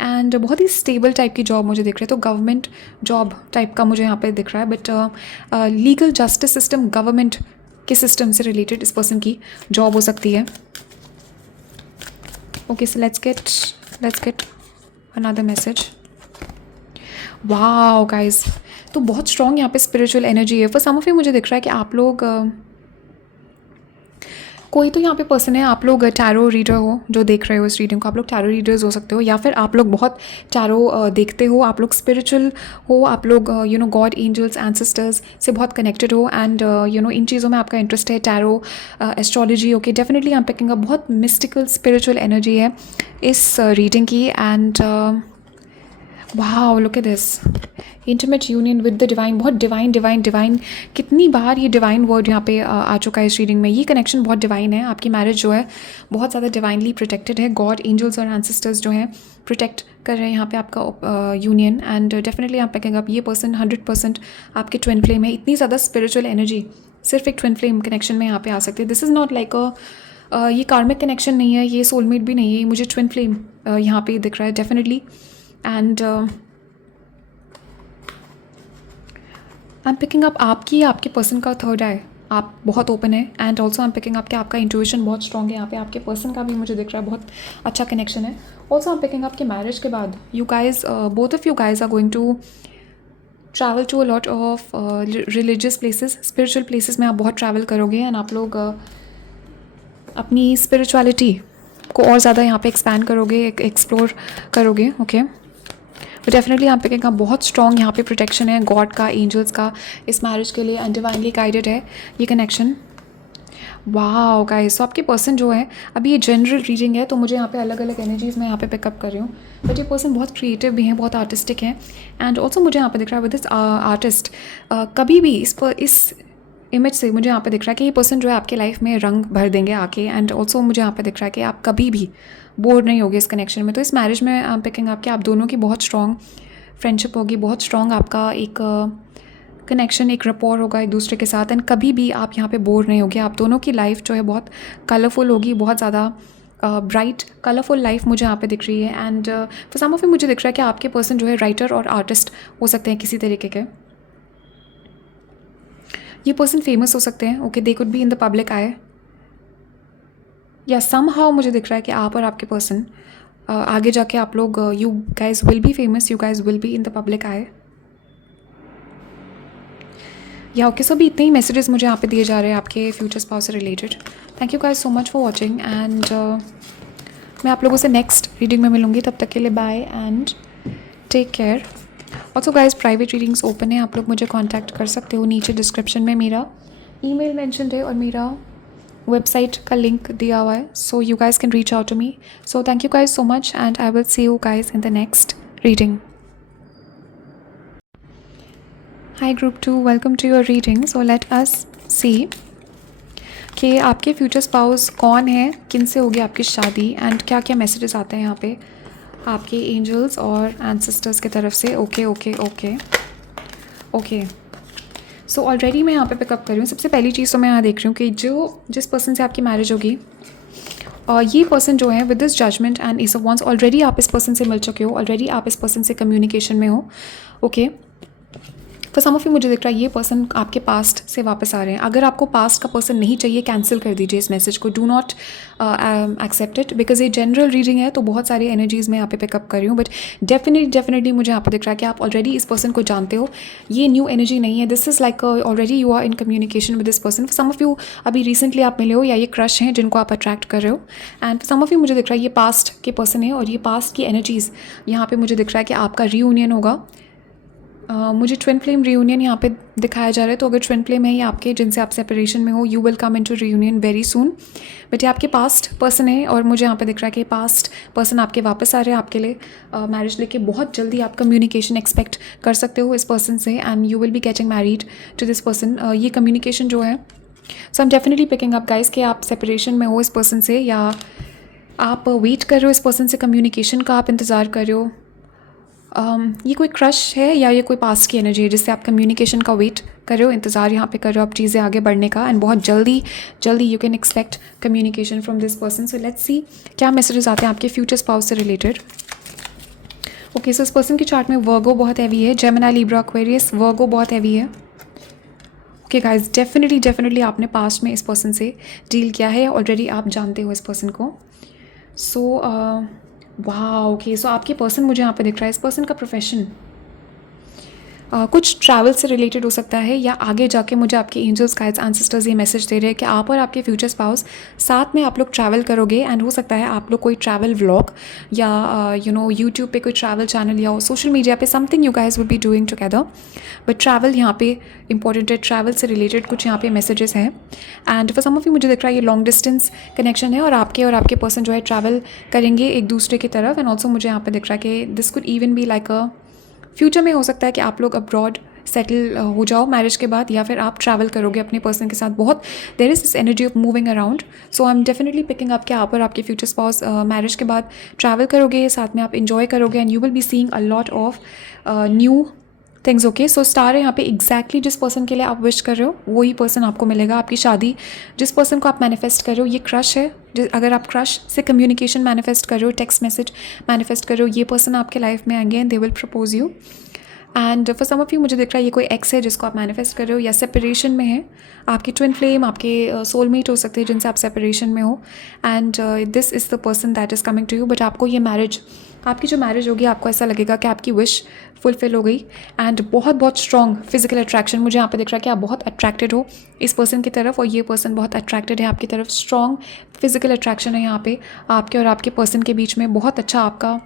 एंड बहुत ही स्टेबल टाइप की जॉब मुझे दिख रही है। तो गवर्नमेंट जॉब टाइप का मुझे यहाँ पे दिख रहा है। But legal justice system, government के सिस्टम से रिलेटेड इस पर्सन की जॉब हो सकती है। Okay, so let's get another message. Wow guys, तो बहुत स्ट्रॉन्ग यहाँ पे स्पिरिचुअल एनर्जी है। फॉर सम ऑफ यू मुझे दिख रहा है कि आप लोग कोई तो यहाँ पे पर्सन है, आप लोग टैरो रीडर हो जो देख रहे हो इस रीडिंग को, आप लोग टैरो रीडर्स हो सकते हो। या फिर आप लोग बहुत टैरो देखते हो, आप लोग स्पिरिचुअल हो, आप लोग you know God, angels, ancestors से बहुत कनेक्टेड हो। एंड यू नो इन चीज़ों में आपका इंटरेस्ट है, tarot, astrology. Okay, definitely I am picking up बहुत मिस्टिकल स्पिरिचुअल एनर्जी है इस रीडिंग की। And wow, look at this intimate union with the divine. बहुत डिवाइन कितनी बार ये डिवाइन वर्ड यहाँ पे आ चुका है इस रीडिंग में। ये कनेक्शन बहुत डिवाइन है। आपकी मैरिज जो है बहुत ज़्यादा डिवाइनली प्रोटेक्टेड है। गॉड, एंजल्स और एंसेस्टर्स जो हैं प्रोटेक्ट कर रहे हैं यहाँ पे आपका यूनियन। एंड डेफिनेटली आप पिकिंग अप ये पर्सन 100% आपके ट्विन फ्लेम है। इतनी ज़्यादा स्पिरिचुअल एनर्जी सिर्फ एक ट्विन फ्लेम कनेक्शन में यहाँ पे आ सकती है। दिस इज़ नॉट लाइक ये कार्मिक कनेक्शन नहीं है, ये सोलमेट भी नहीं है, मुझे ट्विन फ्लेम यहाँ पे दिख रहा है definitely. And I am picking up आपके पर्सन का थर्ड आई, आप बहुत ओपन है। And also I am picking up कि आपका इंट्यूशन बहुत स्ट्रॉन्ग है यहाँ पे। आपके पर्सन का भी मुझे दिख रहा है बहुत अच्छा कनेक्शन है। Also I am picking up कि मैरिज के बाद you guys, both of you guys are going to travel to a lot of religious places, spiritual places में आप बहुत ट्रैवल करोगे। एंड आप लोग अपनी स्पिरिचुअलिटी को और ज़्यादा यहाँ पे एक्सपैंड करोगे, एक्सप्लोर करोगे। ओके, तो डेफिनेटली यहाँ पे क्या बहुत स्ट्रॉन्ग यहाँ पे प्रोटेक्शन है गॉड का, एंजल्स का इस मैरिज के लिए। एंड डिवाइनली गाइडेड है ये कनेक्शन। वाओ गाइस, सो आपके पर्सन जो है, अभी ये जनरल रीडिंग है तो मुझे यहाँ पे अलग अलग एनर्जीज मैं यहाँ पे पिकअप कर रही हूँ। बट ये पर्सन बहुत क्रिएटिव भी हैं, बहुत आर्टिस्टिक हैं। एंड ऑल्सो मुझे यहाँ पे दिख रहा है विद दिस आर्टिस्ट, कभी भी इस इमेज से मुझे यहाँ पे दिख रहा है कि ये पर्सन जो है आपके लाइफ में रंग भर देंगे आके। एंड ऑल्सो मुझे यहाँ पे दिख रहा है कि आप कभी भी बोर नहीं होगे इस कनेक्शन में। तो इस मैरिज में आई एम पिकिंग अप कि आप दोनों की बहुत स्ट्रॉन्ग फ्रेंडशिप होगी, बहुत स्ट्रॉन्ग आपका एक कनेक्शन, एक रपोर होगा एक दूसरे के साथ। एंड कभी भी आप यहाँ पे बोर नहीं होगे। आप दोनों की लाइफ जो है बहुत कलरफुल होगी, बहुत ज़्यादा ब्राइट कलरफुल लाइफ मुझे यहाँ पे दिख रही है। And for some of you मुझे दिख रहा है कि आपके पर्सन जो है राइटर और आर्टिस्ट हो सकते हैं किसी तरीके के। ये पर्सन फेमस हो सकते हैं। Okay, they could be in the public eye, या सम हाउ मुझे दिख रहा है कि आप और आपके पर्सन आगे जाके आप लोग you guys will be famous, you guys will be in the public eye. या ओके, सो भी इतने ही मैसेजेस मुझे यहाँ पे दिए जा रहे हैं आपके फ्यूचर स्पाउस से related. Thank you guys so much for watching. And मैं आप लोगों से नेक्स्ट रीडिंग में मिलूँगी, तब तक के लिए bye and take care. Also guys private readings open है, आप लोग मुझे कॉन्टैक्ट कर सकते हो। नीचे डिस्क्रिप्शन में मेरा ईमेल मेंशन है और मेरा वेबसाइट का लिंक दिया हुआ है, so you guys can reach out to me. So thank you guys so much and I will see you guys in the next reading. Hi group 2, welcome to your reading. So let us see कि आपके future spouse कौन है, किन से होगी आपकी शादी and क्या क्या मैसेजेस आते हैं यहाँ पे आपके एंजल्स और एंसेस्टर्स की तरफ से। Okay okay okay okay, so already मैं यहाँ पे पिकअप कर रही हूँ। सबसे पहली चीज़ तो मैं यहाँ देख रही हूँ कि जिस पर्सन से आपकी मैरिज होगी और ये पर्सन जो है with this judgement and ace of wands, already आप इस पर्सन से मिल चुके हो, ऑलरेडी आप इस पर्सन से कम्युनिकेशन में हो। Okay, for some of you मुझे दिख रहा है ये पर्सन आपके पास्ट से वापस आ रहे हैं। अगर आपको पास्ट का पर्सन नहीं चाहिए, कैंसिल कर दीजिए इस मैसेज को, do not accept it, because ये जनरल रीडिंग है तो बहुत सारी एनर्जीज़ मैं यहाँ पे पिकअप कर रही हूँ। बट डेफिनेटली मुझे यहाँ पे दिख रहा है कि आप ऑलरेडी इस पर्सन को जानते हो, ये न्यू एनर्जी नहीं है। This is like already you are in communication with this person. Some of you अभी रिसेंटली आप मिले हो या ये क्रश हैं जिनको आप अट्रैक्ट कर रहे हो, एंड सम ऑफ यू मुझे दिख रहा है ये पास्ट के पर्सन है और ये पास्ट की एनर्जीज़ यहाँ पे मुझे दिख रहा है कि आपका रीयूनियन होगा। मुझे ट्विन फ्लेम रीयूनियन यहाँ पे दिखाया जा रहा है, तो अगर ट्विन फ्लेम है ये आपके जिनसे आप सेपरेशन में हो, you will come into reunion very soon. But ये आपके पास्ट पर्सन है और मुझे यहाँ पे दिख रहा है कि पास्ट पर्सन आपके वापस आ रहे हैं आपके लिए मैरिज लेके। बहुत जल्दी आप कम्युनिकेशन एक्सपेक्ट कर सकते हो इस पर्सन से and you will be getting married to this person. ये कम्युनिकेशन जो है, so I am definitely picking up guys कि आप सेपरेशन में हो इस पर्सन से, या आप वेट कर रहे हो इस पर्सन से, कम्युनिकेशन का आप इंतज़ार कर रहे हो। ये कोई क्रश है या ये कोई पास्ट की एनर्जी है जिससे आप कम्युनिकेशन का वेट कर रहे हो, इंतज़ार यहाँ पे कर रहे हो आप चीज़ें आगे बढ़ने का, एंड बहुत जल्दी you can expect communication from this person. So let's see क्या मैसेजेस आते हैं आपके फ्यूचर स्पाउस से रिलेटेड। ओके, सो इस पर्सन की चार्ट में वर्गो बहुत हैवी है, जेमिनी लिब्रा एक्वेरियस, वर्गो बहुत हैवी है। ओके गाइज, डेफिनेटली आपने पास्ट में इस पर्सन से डील किया है, ऑलरेडी आप जानते हो इस पर्सन को। सो वाह, ओके, सो आपके पर्सन मुझे यहाँ पे दिख रहा है, इस पर्सन का प्रोफेशन कुछ ट्रैवल से रिलेटेड हो सकता है, या आगे जाके मुझे आपके एंजल्स गाइड्स एंसेस्टर्स ये मैसेज दे रहे हैं कि आप और आपके फ्यूचर स्पाउस साथ में आप लोग ट्रैवल करोगे, एंड हो सकता है आप लोग कोई ट्रैवल व्लॉग या यूट्यूब पे कोई ट्रैवल चैनल या सोशल मीडिया पे something you guys will be doing together. But travel यहाँ पे इंपॉर्टेंट है, ट्रैवल से रिलेटेड कुछ यहाँ पे मैसेजेस हैं। And for some of you मुझे दिख रहा है ये लॉन्ग डिस्टेंस कनेक्शन है और आपके पर्सन जो है ट्रैवल करेंगे एक दूसरे की तरफ। एंड ऑल्सो मुझे यहाँ पे दिख रहा है कि this could even be like a future में हो सकता है कि आप लोग अब्रॉड सेटल हो जाओ मैरिज के बाद, या फिर आप ट्रैवल करोगे अपने पर्सन के साथ। बहुत there is this energy of moving around. So I am definitely picking up कि आप और आपके फ्यूचर स्पाउस मैरिज के बाद ट्रैवल करोगे, साथ में आप इंजॉय करोगे, and you will be seeing a lot of new things. Okay, so star है यहाँ पे एग्जैक्टली जिस पर्सन के लिए आप विश कर रहे हो वही पर्सन आपको मिलेगा। आपकी शादी जिस पर्सन को आप मैनिफेस्ट कर रहे हो, ये क्रश है, अगर आप क्रश से कम्युनिकेशन मैनिफेस्ट कर रहे हो, टेक्स्ट मैसेज मैनिफेस्ट कर रहे हो, ये पर्सन आपके लाइफ में आएंगे and they will propose you. And for some of you मुझे दिख रहा है ये कोई एक्स है जिसको आप मैनिफेस्ट कर रहे हो, या सेपरेशन में है, आपकी ट्विन फ्लेम, आपके सोलमेट हो सकते हैं जिनसे आप सेपरेशन में हो, and this is the person that is coming to you. But आपको ये मैरिज, आपकी जो मैरिज होगी, आपको ऐसा लगेगा कि आपकी विश फुलफिल हो गई, एंड बहुत स्ट्रॉन्ग फिजिकल अट्रैक्शन मुझे यहाँ पे दिख रहा है कि आप बहुत अट्रैक्टेड हो इस पर्सन की तरफ, और ये पर्सन बहुत अट्रैक्टेड है आपकी तरफ। स्ट्रॉन्ग फिजिकल अट्रैक्शन है यहाँ पे आपके और आपके पर्सन के बीच में, बहुत अच्छा आपका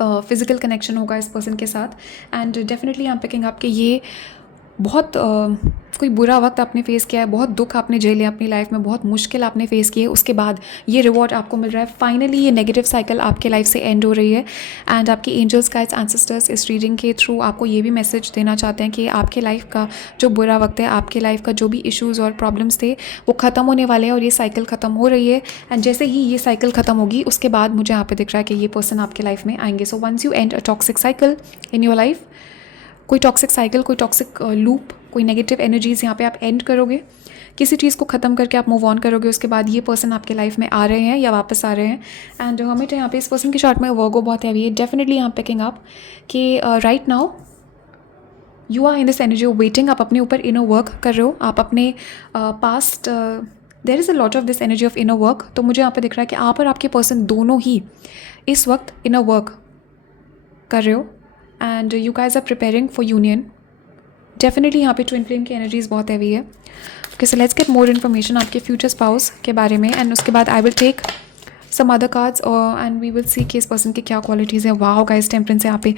फिज़िकल कनेक्शन होगा इस पर्सन के साथ। And definitely I am picking up कि ये बहुत कोई बुरा वक्त आपने फेस किया है, बहुत दुख आपने झेले अपनी लाइफ में, बहुत मुश्किल आपने फेस की है, उसके बाद ये रिवॉर्ड आपको मिल रहा है। फाइनली ये नेगेटिव साइकिल आपके लाइफ से एंड हो रही है, एंड आपकी एंजल्स गाइड्स एंसेस्टर्स इस रीडिंग के थ्रू आपको ये भी मैसेज देना चाहते हैं कि आपके लाइफ का जो बुरा वक्त है, आपके लाइफ का जो भी इश्यूज़ और प्रॉब्लम्स थे वो ख़त्म होने वाले हैं और ये साइकिल ख़त्म हो रही है। एंड जैसे ही ये साइकिल ख़त्म होगी उसके बाद मुझे यहाँ पे दिख रहा है कि ये पर्सन आपके लाइफ में आएंगे। So once you end a toxic cycle in your life, कोई टॉक्सिक साइकिल, कोई टॉक्सिक लूप, कोई नेगेटिव एनर्जीज़ यहाँ पे आप एंड करोगे, किसी चीज़ को ख़त्म करके आप मूव ऑन करोगे, उसके बाद ये पर्सन आपके लाइफ में आ रहे हैं या वापस आ रहे हैं। एंड हमें तो यहाँ पे इस पर्सन की चार्ट में वर्गो बहुत हैवी है। डेफिनेटली यहाँ पिकिंग अप कि right now you are in this energy of waiting, आप अपने ऊपर इनर वर्क कर रहे हो, आप अपने past, there is a lot of this energy of inner work. तो मुझे यहाँ पे दिख रहा है कि आप और आपके पर्सन दोनों ही इस वक्त इनर वर्क कर रहे हो, and you guys are preparing for union. Definitely यहाँ पे ट्विन फ्लेम की एनर्जीज बहुत हैवी है। Okay, so let's get more information आपके फ्यूचर स्पाउस के बारे में, एंड उसके बाद I will take some other cards and we will see कि इस पर्सन की क्या क्वालिटीज़ है. वाओ गाइस, टेम्परेंस है यहाँ पे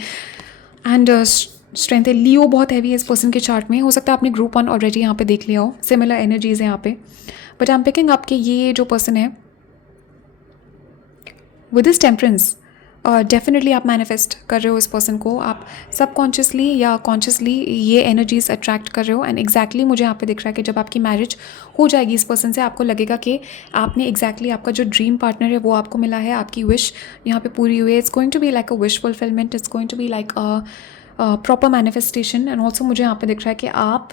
एंड स्ट्रेंथ है. लियो बहुत हैवी है इस पर्सन के चार्ट में. हो सकता है आपने ग्रुप 1 ऑलरेडी यहाँ पे देख लिया हो. सिमिलर एनर्जीज है यहाँ पे. बट आई एम पिकिंग आपके ये जो पर्सन है विद दिस टेम्परेंस, डेफिनेटली आप मैनिफेस्ट कर रहे हो इस पर्सन को. आप सबकॉन्शियसली या कॉन्शियसली ये एनर्जीज अट्रैक्ट कर रहे हो. एंड एग्जैक्टली मुझे यहाँ पे दिख रहा है कि जब आपकी मैरिज हो जाएगी इस पर्सन से, आपको लगेगा कि आपने एग्जैक्टली आपका जो ड्रीम पार्टनर है वो आपको मिला है. आपकी विश यहाँ पे पूरी हुई है. It's going to be like a wish fulfilment. It's going to be like a proper manifestation. And also मुझे यहाँ पे दिख रहा है कि आप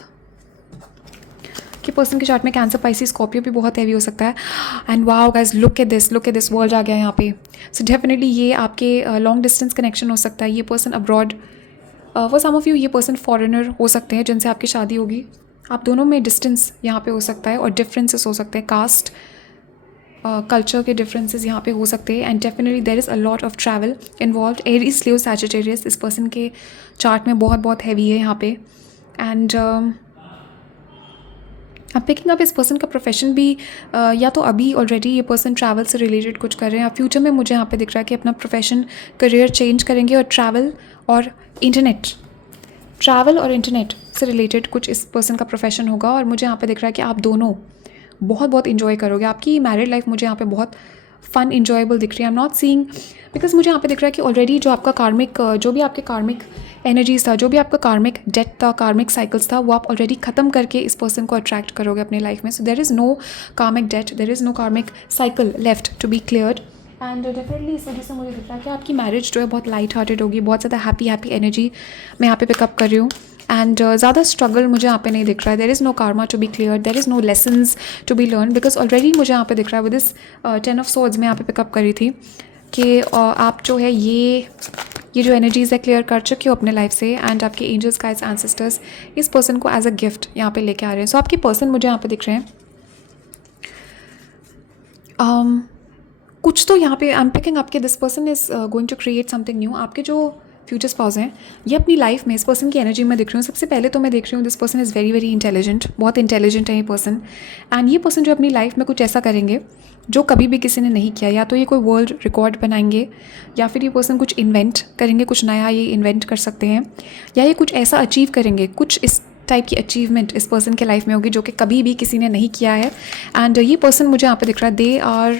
कि पर्सन के चार्ट में कैंसर, पाइसिस, स्कॉर्पियो भी बहुत हैवी हो सकता है. And wow guys, look at this world आ गया यहाँ पे. सो डेफिनेटली ये आपके लॉन्ग डिस्टेंस कनेक्शन हो सकता है. ये person abroad, for some of you ये पर्सन फॉरेनर हो सकते हैं जिनसे आपकी शादी होगी. आप दोनों में डिस्टेंस यहाँ पे हो सकता है और डिफरेंसेस हो सकते हैं. कास्ट, कल्चर के डिफरेंसेस यहाँ पे हो सकते हैं. And definitely there is a lot of travel involve. Aries, Leo, Sagittarius इस पर्सन के चार्ट में बहुत हैवी है यहाँ पे. एंड आप पिकिंग अप इस पर्सन का प्रोफेशन भी या तो अभी ऑलरेडी ये पर्सन ट्रैवल से रिलेटेड कुछ कर रहे हैं, या फ्यूचर में मुझे यहाँ पे दिख रहा है कि अपना प्रोफेशन, करियर चेंज करेंगे. और ट्रैवल और इंटरनेट से रिलेटेड कुछ इस पर्सन का प्रोफेशन होगा. और मुझे यहाँ पे दिख रहा है कि आप दोनों बहुत इन्जॉय करोगे. आपकी मैरिड लाइफ मुझे यहाँ पे बहुत फन इंजॉयबल दिख रही है. I am not seeing, because मुझे यहाँ पे दिख रहा है कि ऑलरेडी जो आपका कार्मिक, जो भी आपके कार्मिक एनर्जीज था, जो भी आपका कार्मिक डेट था, कार्मिक साइकिल्स था, वो आप ऑलरेडी ख़त्म करके इस पर्सन को अट्रैक्ट करोगे अपने लाइफ में. So there is no karmic debt, there is no karmic cycle left to be cleared. And definitely इस वजह से मुझे दिख रहा है कि आपकी मैरिज जो है बहुत लाइट हार्टेड होगी. बहुत ज़्यादा हैप्पी एनर्जी मैं यहाँ पे पिकअप कर रही हूँ. एंड ज़्यादा स्ट्रगल मुझे यहाँ पे नहीं दिख रहा है. There is no karma to be clear, there is no lessons to be learn. Because already मुझे यहाँ पे दिख रहा है विद दिस 10 ऑफ सोर्ड्स मैं यहाँ पे पिकअप करी थी कि आप जो है ये जो एनर्जीज़ है क्लियर कर चुके हो अपने लाइफ से. एंड आपके एंजल्स, गाइड्स, एंसेस्टर्स इस पर्सन को एज अ गिफ्ट यहाँ पे लेके आ रहे हैं. सो आपके पर्सन मुझे यहाँ पे दिख रहे हैं. कुछ तो यहाँ पे आई एम पिकिंग आपके this person is going to create something new. आपके जो फ्यूचर स्पाउस हैं ये अपनी लाइफ में इस पर्सन की एनर्जी में दिख रही हूँ. सबसे पहले तो मैं देख रही हूँ this person is very intelligent. बहुत इंटेलिजेंट है ये पर्सन. एंड ये पर्सन जो अपनी लाइफ में कुछ ऐसा करेंगे जो कभी भी किसी ने नहीं किया. या तो ये कोई वर्ल्ड रिकॉर्ड बनाएंगे, या फिर ये पर्सन कुछ इन्वेंट करेंगे, कुछ नया ये इन्वेंट कर सकते हैं, या ये कुछ ऐसा अचीव करेंगे. कुछ इस टाइप की अचीवमेंट इस पर्सन के लाइफ में होगी जो कि कभी भी किसी ने नहीं किया है. एंड ये पर्सन मुझे यहाँ पे दिख रहा है they are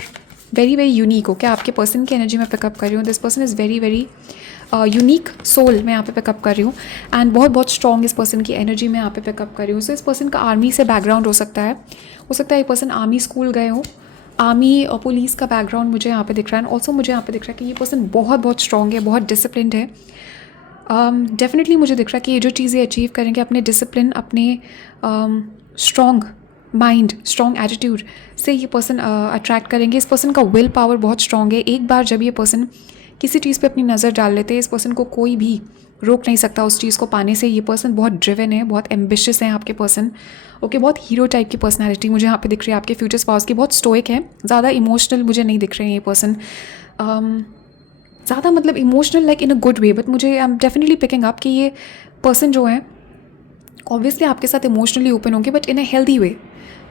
very unique. Okay, आपके पर्सन की एनर्जी में पिकअप कर रही हूँ. This person is very unique soul मैं यहाँ पे पिकअप कर रही हूँ. एंड बहुत स्ट्रॉन्ग इस पर्सन की एनर्जी में यहाँ पे पिकअप कर रही हूँ. सो इस पर्सन का आर्मी से बैकग्राउंड हो सकता है ये पर्सन आर्मी स्कूल गए हो, आर्मी और पुलिस का बैकग्राउंड मुझे यहाँ पे दिख रहा है. एंड ऑल्सो मुझे यहाँ पे दिख रहा है कि ये पर्सन बहुत स्ट्रॉन्ग है, बहुत डिसिप्लिन्ड है. डेफिनेटली मुझे दिख रहा है कि ये जो चीज़ें अचीव करेंगे अपने डिसिप्लिन, अपने स्ट्रॉन्ग माइंड, स्ट्रॉन्ग एटीट्यूड से ये पर्सन अट्रैक्ट करेंगे. इस पर्सन का विल पावर बहुत स्ट्रॉन्ग है. एक बार जब ये पर्सन किसी चीज़ पे अपनी नज़र डाल लेते हैं, इस पर्सन को कोई भी रोक नहीं सकता उस चीज़ को पाने से. ये पर्सन बहुत ड्रिवन है, बहुत एम्बिशियस है आपके पर्सन. ओके, बहुत हीरो टाइप की पर्सनैलिटी मुझे यहाँ पे दिख रही है आपके फ्यूचर स्पाउस की. बहुत स्टोइक है, ज़्यादा इमोशनल मुझे नहीं दिख रहे हैं ये पर्सन. ज़्यादा मतलब emotional like in a good way. But मुझे I am definitely picking up कि ये पर्सन जो है ऑब्वियसली आपके साथ इमोशनली ओपन होंगे, but in a healthy way.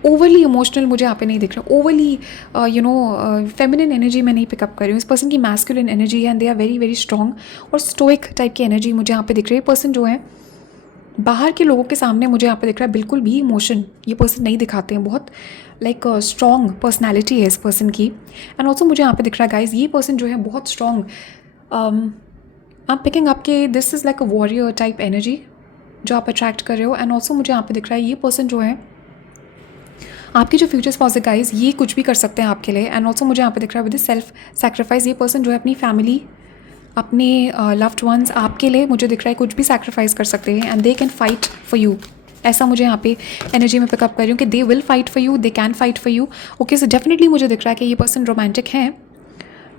Overly emotional मुझे यहाँ पे नहीं दिख रहा. ओवरली फेमिनिन एनर्जी मैं नहीं पिकअप कर रही हूँ. इस पर्सन की मैस्कुलिन एनर्जी है and they are very strong और स्टोइक टाइप की एनर्जी मुझे यहाँ पे दिख रही है. पर्सन जो है बाहर के लोगों के सामने मुझे यहाँ पे दिख रहा है बिल्कुल भी इमोशन ये पर्सन नहीं दिखाते हैं. बहुत लाइक स्ट्रॉन्ग पर्सनैलिटी है इस पर्सन की. एंड ऑल्सो मुझे यहाँ पे दिख रहा है गाइज ये पर्सन जो है बहुत स्ट्रॉन्ग. आई एम पिकिंग आपके this is like a warrior type energy जो आप अट्रैक्ट कर रहे हो. एंड ऑल्सो मुझे यहाँ पे दिख रहा है ये पर्सन जो है आपकी जो फ्यूचर स्पाउस है गाइज ये कुछ भी कर सकते हैं आपके लिए. एंड ऑल्सो मुझे यहाँ पे दिख रहा है विद सेल्फ सैक्रिफाइस. ये पर्सन जो है अपनी फैमिली, अपने लव्ड वंस, आपके लिए मुझे दिख रहा है कुछ भी सैक्रिफाइस कर सकते हैं. And they can fight for you. ऐसा मुझे यहाँ पे एनर्जी में पिकअप कर रही हूँ कि they will fight for you, they can fight for you. Okay, so definitely मुझे दिख रहा है कि ये पर्सन रोमांटिक है,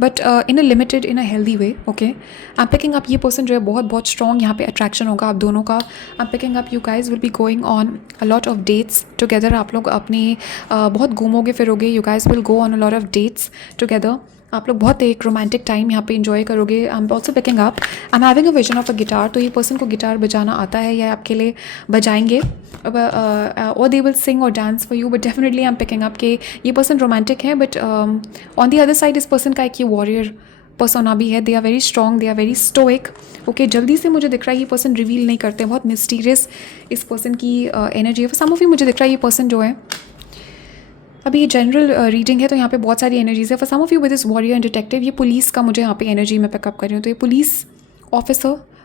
but in a limited, in a healthy way. Okay, I am picking up ये पर्सन जो है बहुत स्ट्रॉन्ग यहाँ पे अट्रैक्शन होगा आप दोनों का. I am picking up you guys will be going on a lot of dates together. आप लोग अपने बहुत घूमोगे फिरोगे. You guys will go on a lot of dates together. आप लोग बहुत एक रोमांटिक टाइम यहाँ पे इन्जॉय करोगे। I am also picking up, I am having a vision of a guitar. तो ये पर्सन को गिटार बजाना आता है या आपके लिए बजाएंगे, और दे विल सिंग और dance for you. But definitely I am picking up कि ये पर्सन रोमांटिक है, but on the other side इस पर्सन का एक ये वॉरियर पर्सोना भी है। They are very strong, they are very stoic. Okay, जल्दी से मुझे दिख रहा है ये पर्सन रिवील नहीं करते, बहुत मिस्टीरियस इस पर्सन की एनर्जी है। सम ऑफ यू मुझे दिख रहा है ये पर्सन जो है, अभी ये जनरल रीडिंग है तो यहाँ पे बहुत सारी एनर्जीज है। For some of you with this warrior and detective, ये पुलिस का मुझे यहाँ पे एनर्जी में पिकअप कर रही हूँ। तो ये पुलिस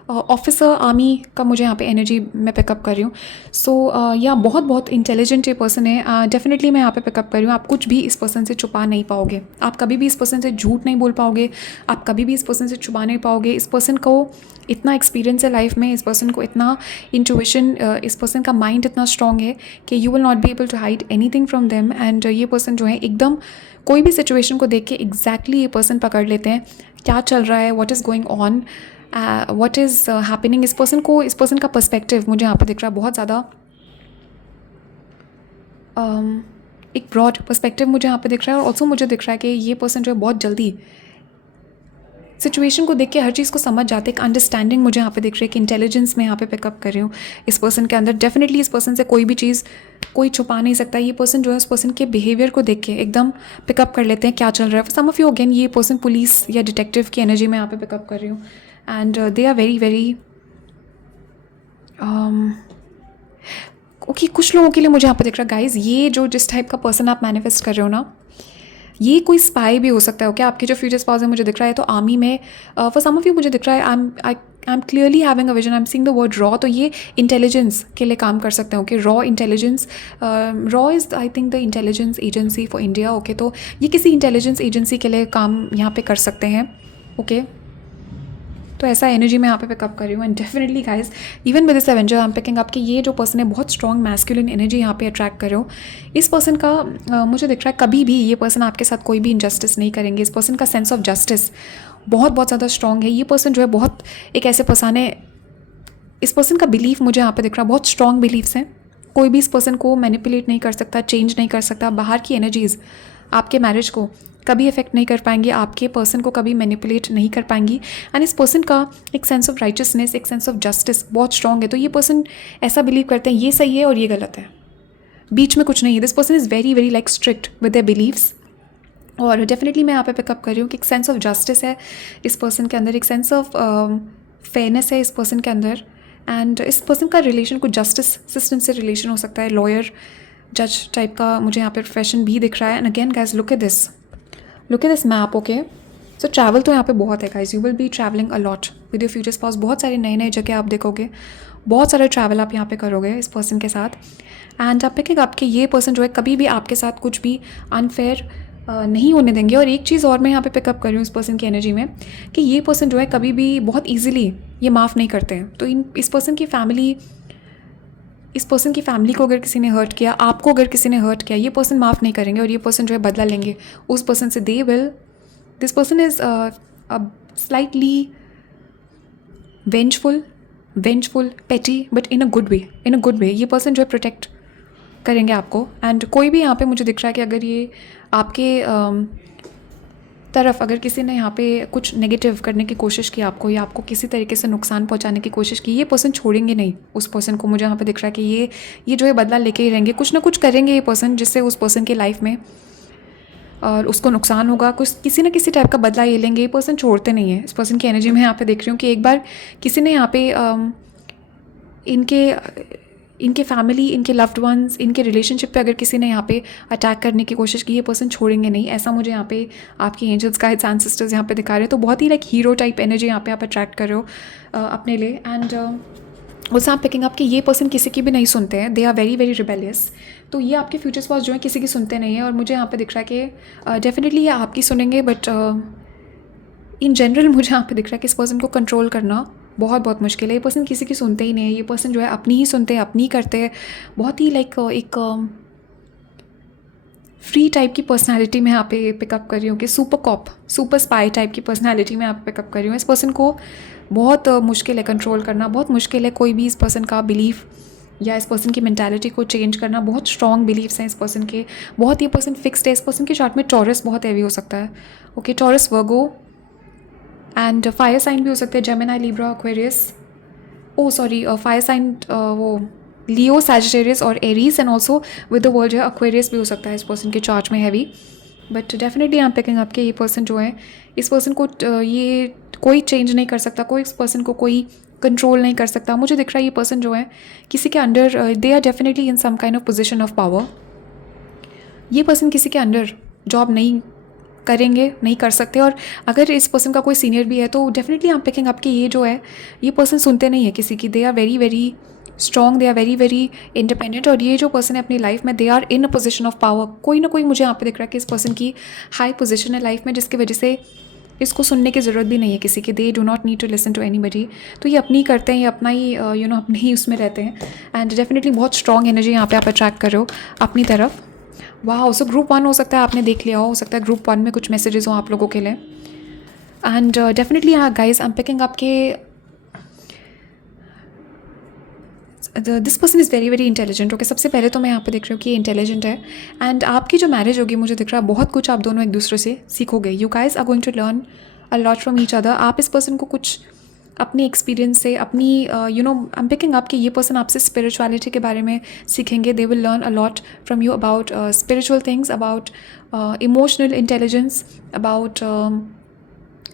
ऑफिसर आर्मी का मुझे यहाँ पे एनर्जी में पिकअप कर रही हूँ। सो या बहुत बहुत इंटेलिजेंट ये पर्सन है। डेफिनेटली मैं यहाँ पे पिकअप कर रही हूँ। आप कुछ भी इस पर्सन से छुपा नहीं पाओगे, आप कभी भी इस पर्सन से झूठ नहीं बोल पाओगे, आप कभी भी इस पर्सन से छुपा नहीं पाओगे। इस पर्सन को इतना एक्सपीरियंस है लाइफ में, इस पर्सन को इतना इंट्यूशन, इस पर्सन का माइंड इतना स्ट्रॉन्ग है कि you will not be able to hide anything from them. And ये पर्सन जो है एकदम कोई भी सिचुएशन को देख के एग्जैक्टली ये पर्सन पकड़ लेते हैं क्या चल रहा है, what is going on, what is happening. इस पर्सन को, इस पर्सन का पर्सपेक्टिव मुझे यहाँ पर दिख रहा है बहुत ज़्यादा, एक ब्रॉड पर्सपेक्टिव मुझे यहाँ पे दिख रहा है। और ऑल्सो मुझे दिख रहा है कि ये पर्सन जो है बहुत जल्दी सिचुएशन को देख के हर चीज़ को समझ जाते, एक अंडरस्टैंडिंग मुझे यहाँ पे दिख रही है कि इंटेलिजेंस में यहाँ पे पिकअप कर रही हूँ इस पर्सन के अंदर। डेफिनेटली इस पर्सन से कोई भी चीज़ कोई छुपा नहीं सकता। ये पर्सन जो है उस पर्सन के बिहेवियर को देख के एकदम पिकअप कर लेते हैं क्या चल रहा है। सम ऑफ यू अगेन ये पर्सन पुलिस या डिटेक्टिव की एनर्जी में यहाँ पे पिकअप कर रही हूँ। And they are very very okay, कुछ लोगों के लिए मुझे यहाँ पे दिख रहा है गाइज, ये जो जिस टाइप का पर्सन आप मैनिफेस्ट कर रहे हो ना, ये कोई स्पाई भी हो सकता है। ओके, आपके जो फ्यूचर स्पाउस है मुझे दिख रहा है तो आर्मी में, फॉर सम ऑफ यू मुझे दिख रहा है I am clearly having a vision, I am seeing the word raw. तो ये इंटेलिजेंस के लिए काम कर सकते हैं। Okay, raw intelligence, raw is I think the intelligence agency for India. Okay, तो ये किसी इंटेलिजेंस एजेंसी के लिए काम यहाँ पे कर सकते हैं। ओके, तो ऐसा एनर्जी मैं यहाँ पे पिकअप कर रही हूँ। And definitely guys, even with this Avenger I am picking up कि ये जो पर्सन है बहुत स्ट्रॉन्ग मैस्कुलिन एनर्जी यहाँ पे अट्रैक्ट कर रहे हो। इस पर्सन का मुझे दिख रहा है कभी भी ये पर्सन आपके साथ कोई भी इनजस्टिस नहीं करेंगे। इस पर्सन का सेंस ऑफ जस्टिस बहुत बहुत ज़्यादा स्ट्रॉन्ग है। ये पर्सन जो है बहुत एक ऐसे पर्सन है, इस पर्सन का बिलीफ मुझे यहाँ पे दिख रहा है बहुत स्ट्रॉन्ग बिलीफ्स हैं। कोई भी इस पर्सन को मैनिपुलेट नहीं कर सकता, चेंज नहीं कर सकता। बाहर की एनर्जीज़ आपके मैरिज को कभी इफेक्ट नहीं कर पाएंगी, आपके पर्सन को कभी मैनिपुलेट नहीं कर पाएंगी। एंड इस पर्सन का एक सेंस ऑफ राइचसनेस, एक सेंस ऑफ जस्टिस बहुत स्ट्रॉन्ग है। तो ये पर्सन ऐसा बिलीव करते हैं ये सही है और ये गलत है, बीच में कुछ नहीं है। This person is very very like strict with their beliefs. और डेफिनेटली मैं यहाँ पे पिकअप कर रही हूँ कि एक सेंस ऑफ जस्टिस है इस पर्सन के अंदर, एक सेंस ऑफ फेयरनेस है इस पर्सन के अंदर। एंड इस पर्सन का रिलेशन कुछ जस्टिस सिस्टम से रिलेशन हो सकता है, लॉयर जज टाइप का मुझे यहाँ पे प्रोफेशन भी दिख रहा है। And again guys look at this map. Okay, so travel तो यहाँ पे बहुत है guys, you will be travelling a lot with your future spouse. बहुत सारे नए नए जगह आप देखोगे, बहुत सारे ट्रैवल आप यहाँ पे करोगे इस पर्सन के साथ। एंड आप पिकिंग आपके ये पर्सन जो है कभी भी आपके साथ कुछ भी अनफेयर नहीं होने देंगे। और एक चीज़ और मैं यहाँ पे पिकअप कर रही हूँ इस पर्सन की एनर्जी में कि ये पर्सन जो है कभी भी बहुत ईजिली ये माफ़ नहीं करते हैं। तो इस पर्सन की फैमिली को अगर किसी ने हर्ट किया, आपको अगर किसी ने हर्ट किया, ये पर्सन माफ़ नहीं करेंगे और ये पर्सन जो है बदला लेंगे उस पर्सन से। This person is slightly vengeful, petty, but in a good way. ये पर्सन जो है प्रोटेक्ट करेंगे आपको। एंड कोई भी यहाँ पे मुझे दिख रहा है कि अगर ये आपके तरफ अगर किसी ने यहाँ पे कुछ नेगेटिव करने की कोशिश की आपको, या आपको किसी तरीके से नुकसान पहुँचाने की कोशिश की, ये पर्सन छोड़ेंगे नहीं उस पर्सन को। मुझे यहाँ पे दिख रहा है कि ये जो है बदला लेके ही रहेंगे, कुछ ना कुछ करेंगे ये पर्सन जिससे उस पर्सन की लाइफ में और उसको नुकसान होगा, कुछ किसी ना किसी टाइप का बदला ये लेंगे। ये पर्सन छोड़ते नहीं है। इस पर्सन की एनर्जी में यहाँ पे देख रही हूँ कि एक बार किसी ने यहाँ पे इनके फैमिली, इनके लव्ड वंस, इनके रिलेशनशिप पे अगर किसी ने यहाँ पे अटैक करने की कोशिश की, ये पर्सन छोड़ेंगे नहीं। ऐसा मुझे यहाँ पे आपकी एंजल्स गाइड्स एंसेस्टर्स यहाँ पे दिखा रहे हो। तो बहुत ही लाइक हीरो टाइप एनर्जी यहाँ पे आप अट्रैक्ट कर रहे हो अपने लिए। एंड उस आप पिकिंग अप कि ये पर्सन किसी की भी नहीं सुनते हैं, they are very very rebellious. तो ये आपके फ्यूचर स्पाउस जो है किसी की सुनते नहीं है। और मुझे यहाँ पे दिख रहा है कि डेफिनेटली ये आपकी सुनेंगे, बट इन जनरल मुझे यहाँ पे दिख रहा है कि इस पर्सन को कंट्रोल करना बहुत बहुत मुश्किल है। ये पर्सन किसी की सुनते ही नहीं है। ये पर्सन जो है अपनी ही सुनते हैं, अपनी करते हैं। बहुत ही लाइक एक फ्री टाइप की पर्सनालिटी में यहाँ पे पिकअप कर रही हूँ कि सुपर स्पाई टाइप की पर्सनालिटी में यहाँ पे पिकअप कर रही हूँ। इस पर्सन को बहुत मुश्किल है कंट्रोल करना, बहुत मुश्किल है कोई भी इस पर्सन का बिलीफ या इस पर्सन की मेंटालिटी को चेंज करना, बहुत स्ट्रॉन्ग बिलीव्स हैं इस पर्सन के, बहुत ये पर्सन फिक्स्ड है। इस पर्सन के चार्ट में टॉरस बहुत हैवी हो सकता है, okay, Taurus, Virgo and fire sign भी हो सकते हैं, Gemini, Libra, Aquarius, oh sorry fire sign वो लियो, सैजिटेरियस और Aries, and also with the world जो है एक्वेरियस भी हो सकता है इस पर्सन के चार्ट में heavy. But definitely I am picking up के ये पर्सन जो है, इस पर्सन को ये कोई चेंज नहीं कर सकता, कोई इस पर्सन को कोई कंट्रोल नहीं कर सकता। मुझे दिख रहा है ये पर्सन जो है किसी के under, they are definitely in some kind of position of power. ये पर्सन किसी के अंडर जॉब नहीं करेंगे, नहीं कर सकते, और अगर इस पर्सन का कोई सीनियर भी है तो definitely I am picking up कि ये जो है ये पर्सन सुनते नहीं है किसी की, they are very very strong, they are very very independent, और ये जो पर्सन है अपनी लाइफ में they are in a position of power. कोई ना कोई मुझे यहाँ पे दिख रहा है कि इस पर्सन की हाई पोजिशन है लाइफ में, जिसकी वजह से इसको सुनने की ज़रूरत भी नहीं है किसी की, they do not need to listen to anybody. तो ये अपनी करते हैं, ये अपना ही अपने ही उसमें रहते हैं, एंड डेफिनेटली बहुत स्ट्रॉन्ग एनर्जी यहाँ पे आप अट्रैक्ट कर रहे हो अपनी तरफ। वाह, सो ग्रुप 1 हो सकता है आपने देख लिया हो सकता है ग्रुप 1 में कुछ मैसेजेस हो आप लोगों के लिए, एंड डेफिनेटली हाँ guys I am picking up के this person is very very intelligent, okay. सबसे पहले तो मैं यहाँ पे देख रही हूँ कि ये इंटेलिजेंट है, एंड आपकी जो मैरिज होगी मुझे दिख रहा है बहुत कुछ आप दोनों एक दूसरे से सीखोगे। You guys are going to learn a lot from each other. आप इस पर्सन को कुछ अपनी एक्सपीरियंस से, अपनी आई एम पिकिंग अप कि ये पर्सन आपसे स्पिरिचुअलिटी के बारे में सीखेंगे। They will learn a lot from you about spiritual things, about emotional intelligence, about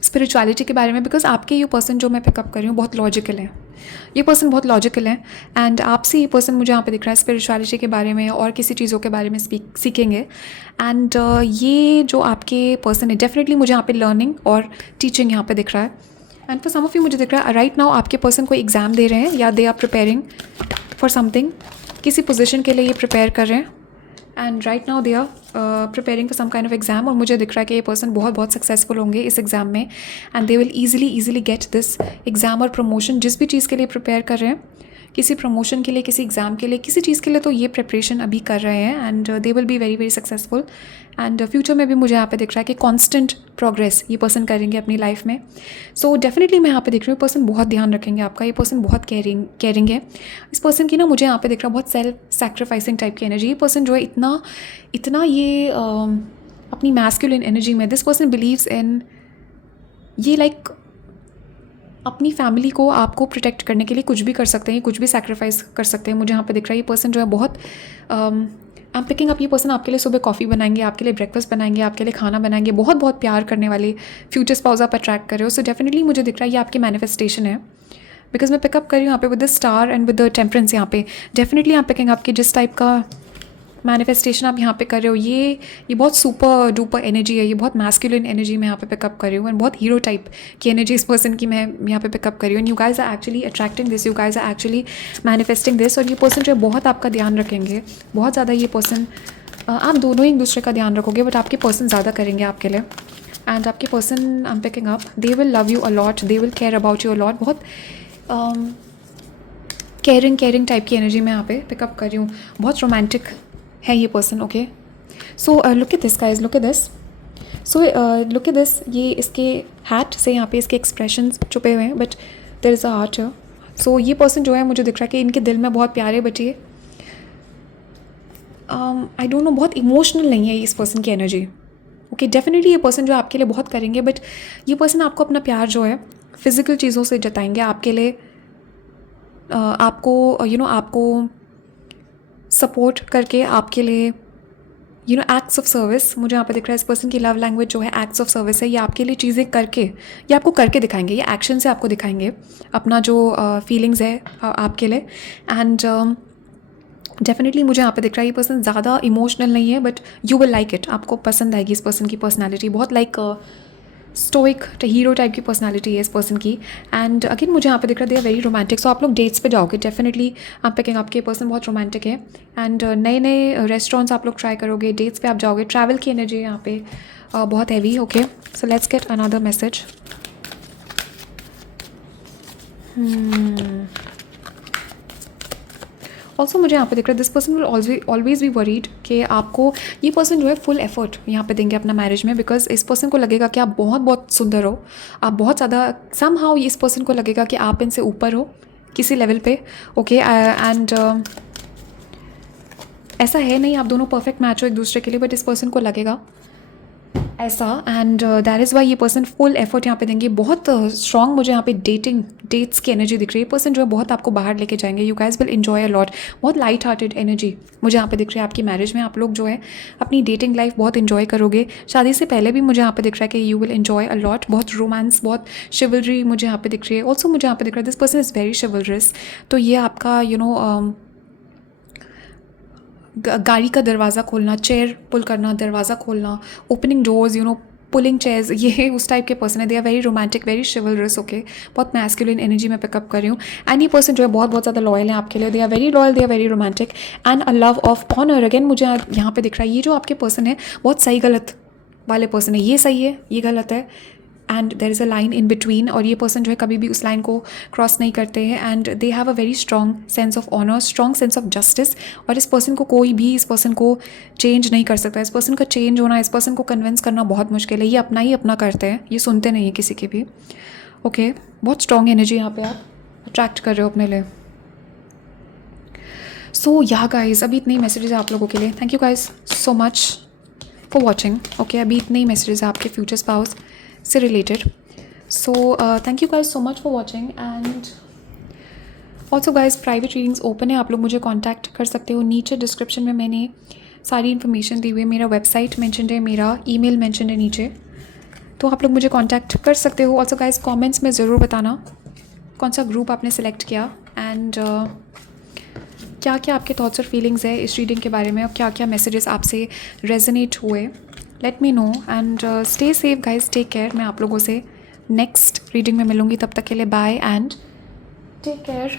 spirituality के बारे में, बिकॉज आपके ये पर्सन जो मैं पिकअप कर रही हूँ बहुत लॉजिकल है, ये पर्सन बहुत लॉजिकल है, एंड आपसे ये पर्सन मुझे यहाँ पे दिख रहा है स्पिरिचुअलिटी के बारे में और किसी चीज़ों के बारे में सीखेंगे, एंड ये जो आपके पर्सन है डेफिनेटली मुझे यहाँ पे लर्निंग और टीचिंग यहाँ पे दिख रहा है, and for some of you मुझे दिख रहा है राइट नाउ आपके पर्सन को एग्ज़ाम दे रहे हैं, या they are preparing for something, किसी पोजिशन के लिए ये प्रिपेयर कर रहे हैं, and right now they are preparing for some kind of exam, और मुझे दिख रहा है कि ये पर्सन बहुत बहुत सक्सेसफुल होंगे इस एग्ज़ाम में, and they will easily get this exam और प्रमोशन। जिस भी चीज़ के लिए प्रिपेयर कर रहे हैं, किसी प्रमोशन के लिए, किसी एग्ज़ाम के लिए, किसी चीज़ के लिए, तो ये प्रिपरेशन अभी कर रहे हैं, and they will be very very successful, and future में भी मुझे यहाँ पे दिख रहा है कि कॉन्स्टेंट प्रोग्रेस ये पर्सन करेंगे अपनी लाइफ में। सो डेफिनेटली मैं यहाँ पे दिख रही हूँ पर्सन बहुत ध्यान रखेंगे आपका, ये पर्सन बहुत केयरिंग है। इस पर्सन की ना मुझे यहाँ पे दिख रहा है बहुत सेल्फ सैक्रिफाइसिंग टाइप की एनर्जी। ये पर्सन जो है इतना ये अपनी मैस्कुलिन एनर्जी में, दिस पर्सन बिलीव्स इन ये लाइक अपनी फैमिली को, आपको प्रोटेक्ट करने के लिए कुछ भी कर सकते हैं, कुछ भी सैक्रिफाइस कर सकते हैं। मुझे यहाँ पे दिख रहा है ये पर्सन जो है बहुत आई एम पिकिंग अप, ये पर्सन आपके लिए सुबह कॉफ़ी बनाएंगे, आपके लिए ब्रेकफास्ट बनाएंगे, आपके लिए खाना बनाएंगे, बहुत बहुत प्यार करने वाले फ्यूचर स्पाउस आप अट्रैक्ट कर रहे हो। सो डेफिनेटली मुझे दिख रहा है ये आपकी मैनिफेस्टेशन है, बिकॉज मैं पिकअप कर रही हूँ यहाँ पे with the star and with the temperance. यहाँ पे डेफिनेटली आप पिकिंग अप कि जिस टाइप का मैनिफेस्टेशन आप यहाँ पे कर रहे हो, ये बहुत सुपर डुपर एनर्जी है, ये बहुत मैस्कुलिन एनर्जी मैं यहाँ पे पिकअप कर रही हूँ, एंड बहुत हीरो टाइप की एनर्जी इस पर्सन की मैं यहाँ पे पिकअप कर रही हूँ, and you guys are actually attracting this, you guys are actually manifesting this, और ये पर्सन जो है बहुत आपका ध्यान रखेंगे, बहुत ज़्यादा। ये पर्सन आप दोनों ही एक दूसरे का ध्यान रखोगे, बट आपके पर्सन ज़्यादा करेंगे आपके लिए, एंड आपके person I am picking up they will love you a lot, they will care about you a lot. बहुत केयरिंग टाइप की एनर्जी मैं यहाँ पे पिकअप कर रही हूँ, बहुत रोमांटिक है ये person, okay. So look at this guys, look at this, so look at this, ये इसके हैट से यहाँ पे इसके एक्सप्रेशंस छुपे हुए हैं, but there is a heart. So ये पर्सन जो है मुझे दिख रहा है कि इनके दिल में बहुत प्यारे, बट ये आई डोंट नो, बहुत इमोशनल नहीं है इस पर्सन की एनर्जी, ओके। डेफिनेटली ये पर्सन जो है आपके लिए बहुत करेंगे, बट ये पर्सन आपको अपना प्यार जो है फिज़िकल चीज़ों से जताएंगे आपके लिए, आपको आपको सपोर्ट करके, आपके लिए एक्ट्स ऑफ सर्विस। मुझे यहाँ पे दिख रहा है इस पर्सन की लव लैंग्वेज जो है एक्ट्स ऑफ सर्विस है, ये आपके लिए चीज़ें करके, ये आपको करके दिखाएंगे, ये एक्शन से आपको दिखाएंगे अपना जो फीलिंग्स है आपके लिए, एंड डेफिनेटली मुझे यहाँ पे दिख रहा है ये पर्सन ज़्यादा इमोशनल नहीं है, but you will like it, आपको पसंद आएगी इस पर्सन की पर्सनैलिटी, बहुत लाइक स्टोइक हीरो टाइप की पर्सनालिटी है इस पर्सन की, एंड अगेन मुझे यहाँ पे दिख रहा है दे आर वेरी रोमांटिक। सो आप लोग डेट्स पे जाओगे, डेफिनेटली आप पिकिंग आपके पर्सन बहुत रोमांटिक है, एंड नए नए रेस्टोरेंट्स आप लोग ट्राई करोगे, डेट्स पे आप जाओगे, ट्रैवल की एनर्जी यहाँ पे बहुत heavy, okay. So let's get another message. Also मुझे यहाँ पे दिख रहा है this person will always be worried कि आपको, ये पर्सन जो है फुल एफर्ट यहाँ पे देंगे अपना मैरिज में, बिकॉज इस पर्सन को लगेगा कि आप बहुत बहुत सुंदर हो, आप बहुत ज़्यादा, समहाउ इस पर्सन को लगेगा कि आप इनसे ऊपर हो, किसी लेवल पे, ओके। एंड ऐसा है नहीं आप दोनों परफेक्ट मैच हो एक दूसरे के लिए, बट इस पर्सन को लगेगा ऐसा, एंड दैट इज़ वाई ये पर्सन फुल एफर्ट यहाँ पे देंगे। बहुत स्ट्रॉन्ग मुझे यहाँ पे डेट्स की एनर्जी दिख रही है। ये पर्सन जो है बहुत आपको बाहर लेके जाएंगे, you guys will enjoy a lot. बहुत लाइट हार्टेड एनर्जी मुझे यहाँ पे दिख रही है आपकी मैरिज में। आप लोग जो है अपनी डेटिंग लाइफ बहुत इन्जॉय करोगे। शादी से पहले भी मुझे यहाँ पे दिख रहा है कि you will enjoy a lot. बहुत रोमांस, बहुत शिवलरी मुझे यहाँ पे दिख रही है। ऑल्सो मुझे यहाँ पे दिख रहा है दिस पर्सन इज़ वेरी शिवलरस। तो ये आपका गाड़ी का दरवाज़ा खोलना, चेयर पुल करना, दरवाज़ा खोलना, ओपनिंग डोर्स, पुलिंग चेयर्स, ये उस टाइप के पर्सन है। They are very romantic, very chivalrous, okay. बहुत मैस्कुलिन एनर्जी में पिकअप कर रही हूँ। एंड ये पर्सन जो है बहुत बहुत ज़्यादा लॉयल है आपके लिए। They are very loyal, they are very romantic and a love of honour. Again मुझे यहाँ पे दिख रहा है ये जो आपके पर्सन है बहुत सही गलत वाले पर्सन है। ये सही है, ये गलत है, and there is a line in between. और ये पर्सन जो है कभी भी उस लाइन को क्रॉस नहीं करते हैं। And they have a very strong sense of honour, strong sense of justice. और इस पर्सन को कोई भी इस पर्सन को चेंज नहीं कर सकता। इस पर्सन का चेंज होना, इस पर्सन को कन्विंस करना बहुत मुश्किल है। ये अपना ही अपना करते हैं, ये सुनते नहीं है किसी की भी, ओके। बहुत स्ट्रॉन्ग एनर्जी यहाँ पे आप अट्रैक्ट कर रहे हो अपने लिए। सो या गाइज, अभी इतने ही मैसेजेस है आप लोगों के लिए। Thank you guys so much for watching, okay. अभी इतने ही मैसेजेस है आपके फ्यूचर स्पाउस से related. So thank you guys so much for watching. And also guys private readings open है, आप लोग मुझे कॉन्टैक्ट कर सकते हो। नीचे डिस्क्रिप्शन में मैंने सारी इन्फॉर्मेशन दी हुई है। मेरा वेबसाइट मेंशनड है, मेरा ईमेल मेंशनड है नीचे, तो आप लोग मुझे कॉन्टैक्ट कर सकते हो। ऑल्सो गाइज कॉमेंट्स में ज़रूर बताना कौन सा ग्रुप आपने सेलेक्ट किया, एंड क्या क्या आपके थॉट्स और फीलिंग्स है इस रीडिंग के बारे में, और क्या क्या मैसेजेस आपसे रेजोनेट हुए। Let me know and stay safe guys, take care. मैं आप लोगों से नेक्स्ट रीडिंग में मिलूँगी, तब तक के लिए बाय एंड टेक केयर।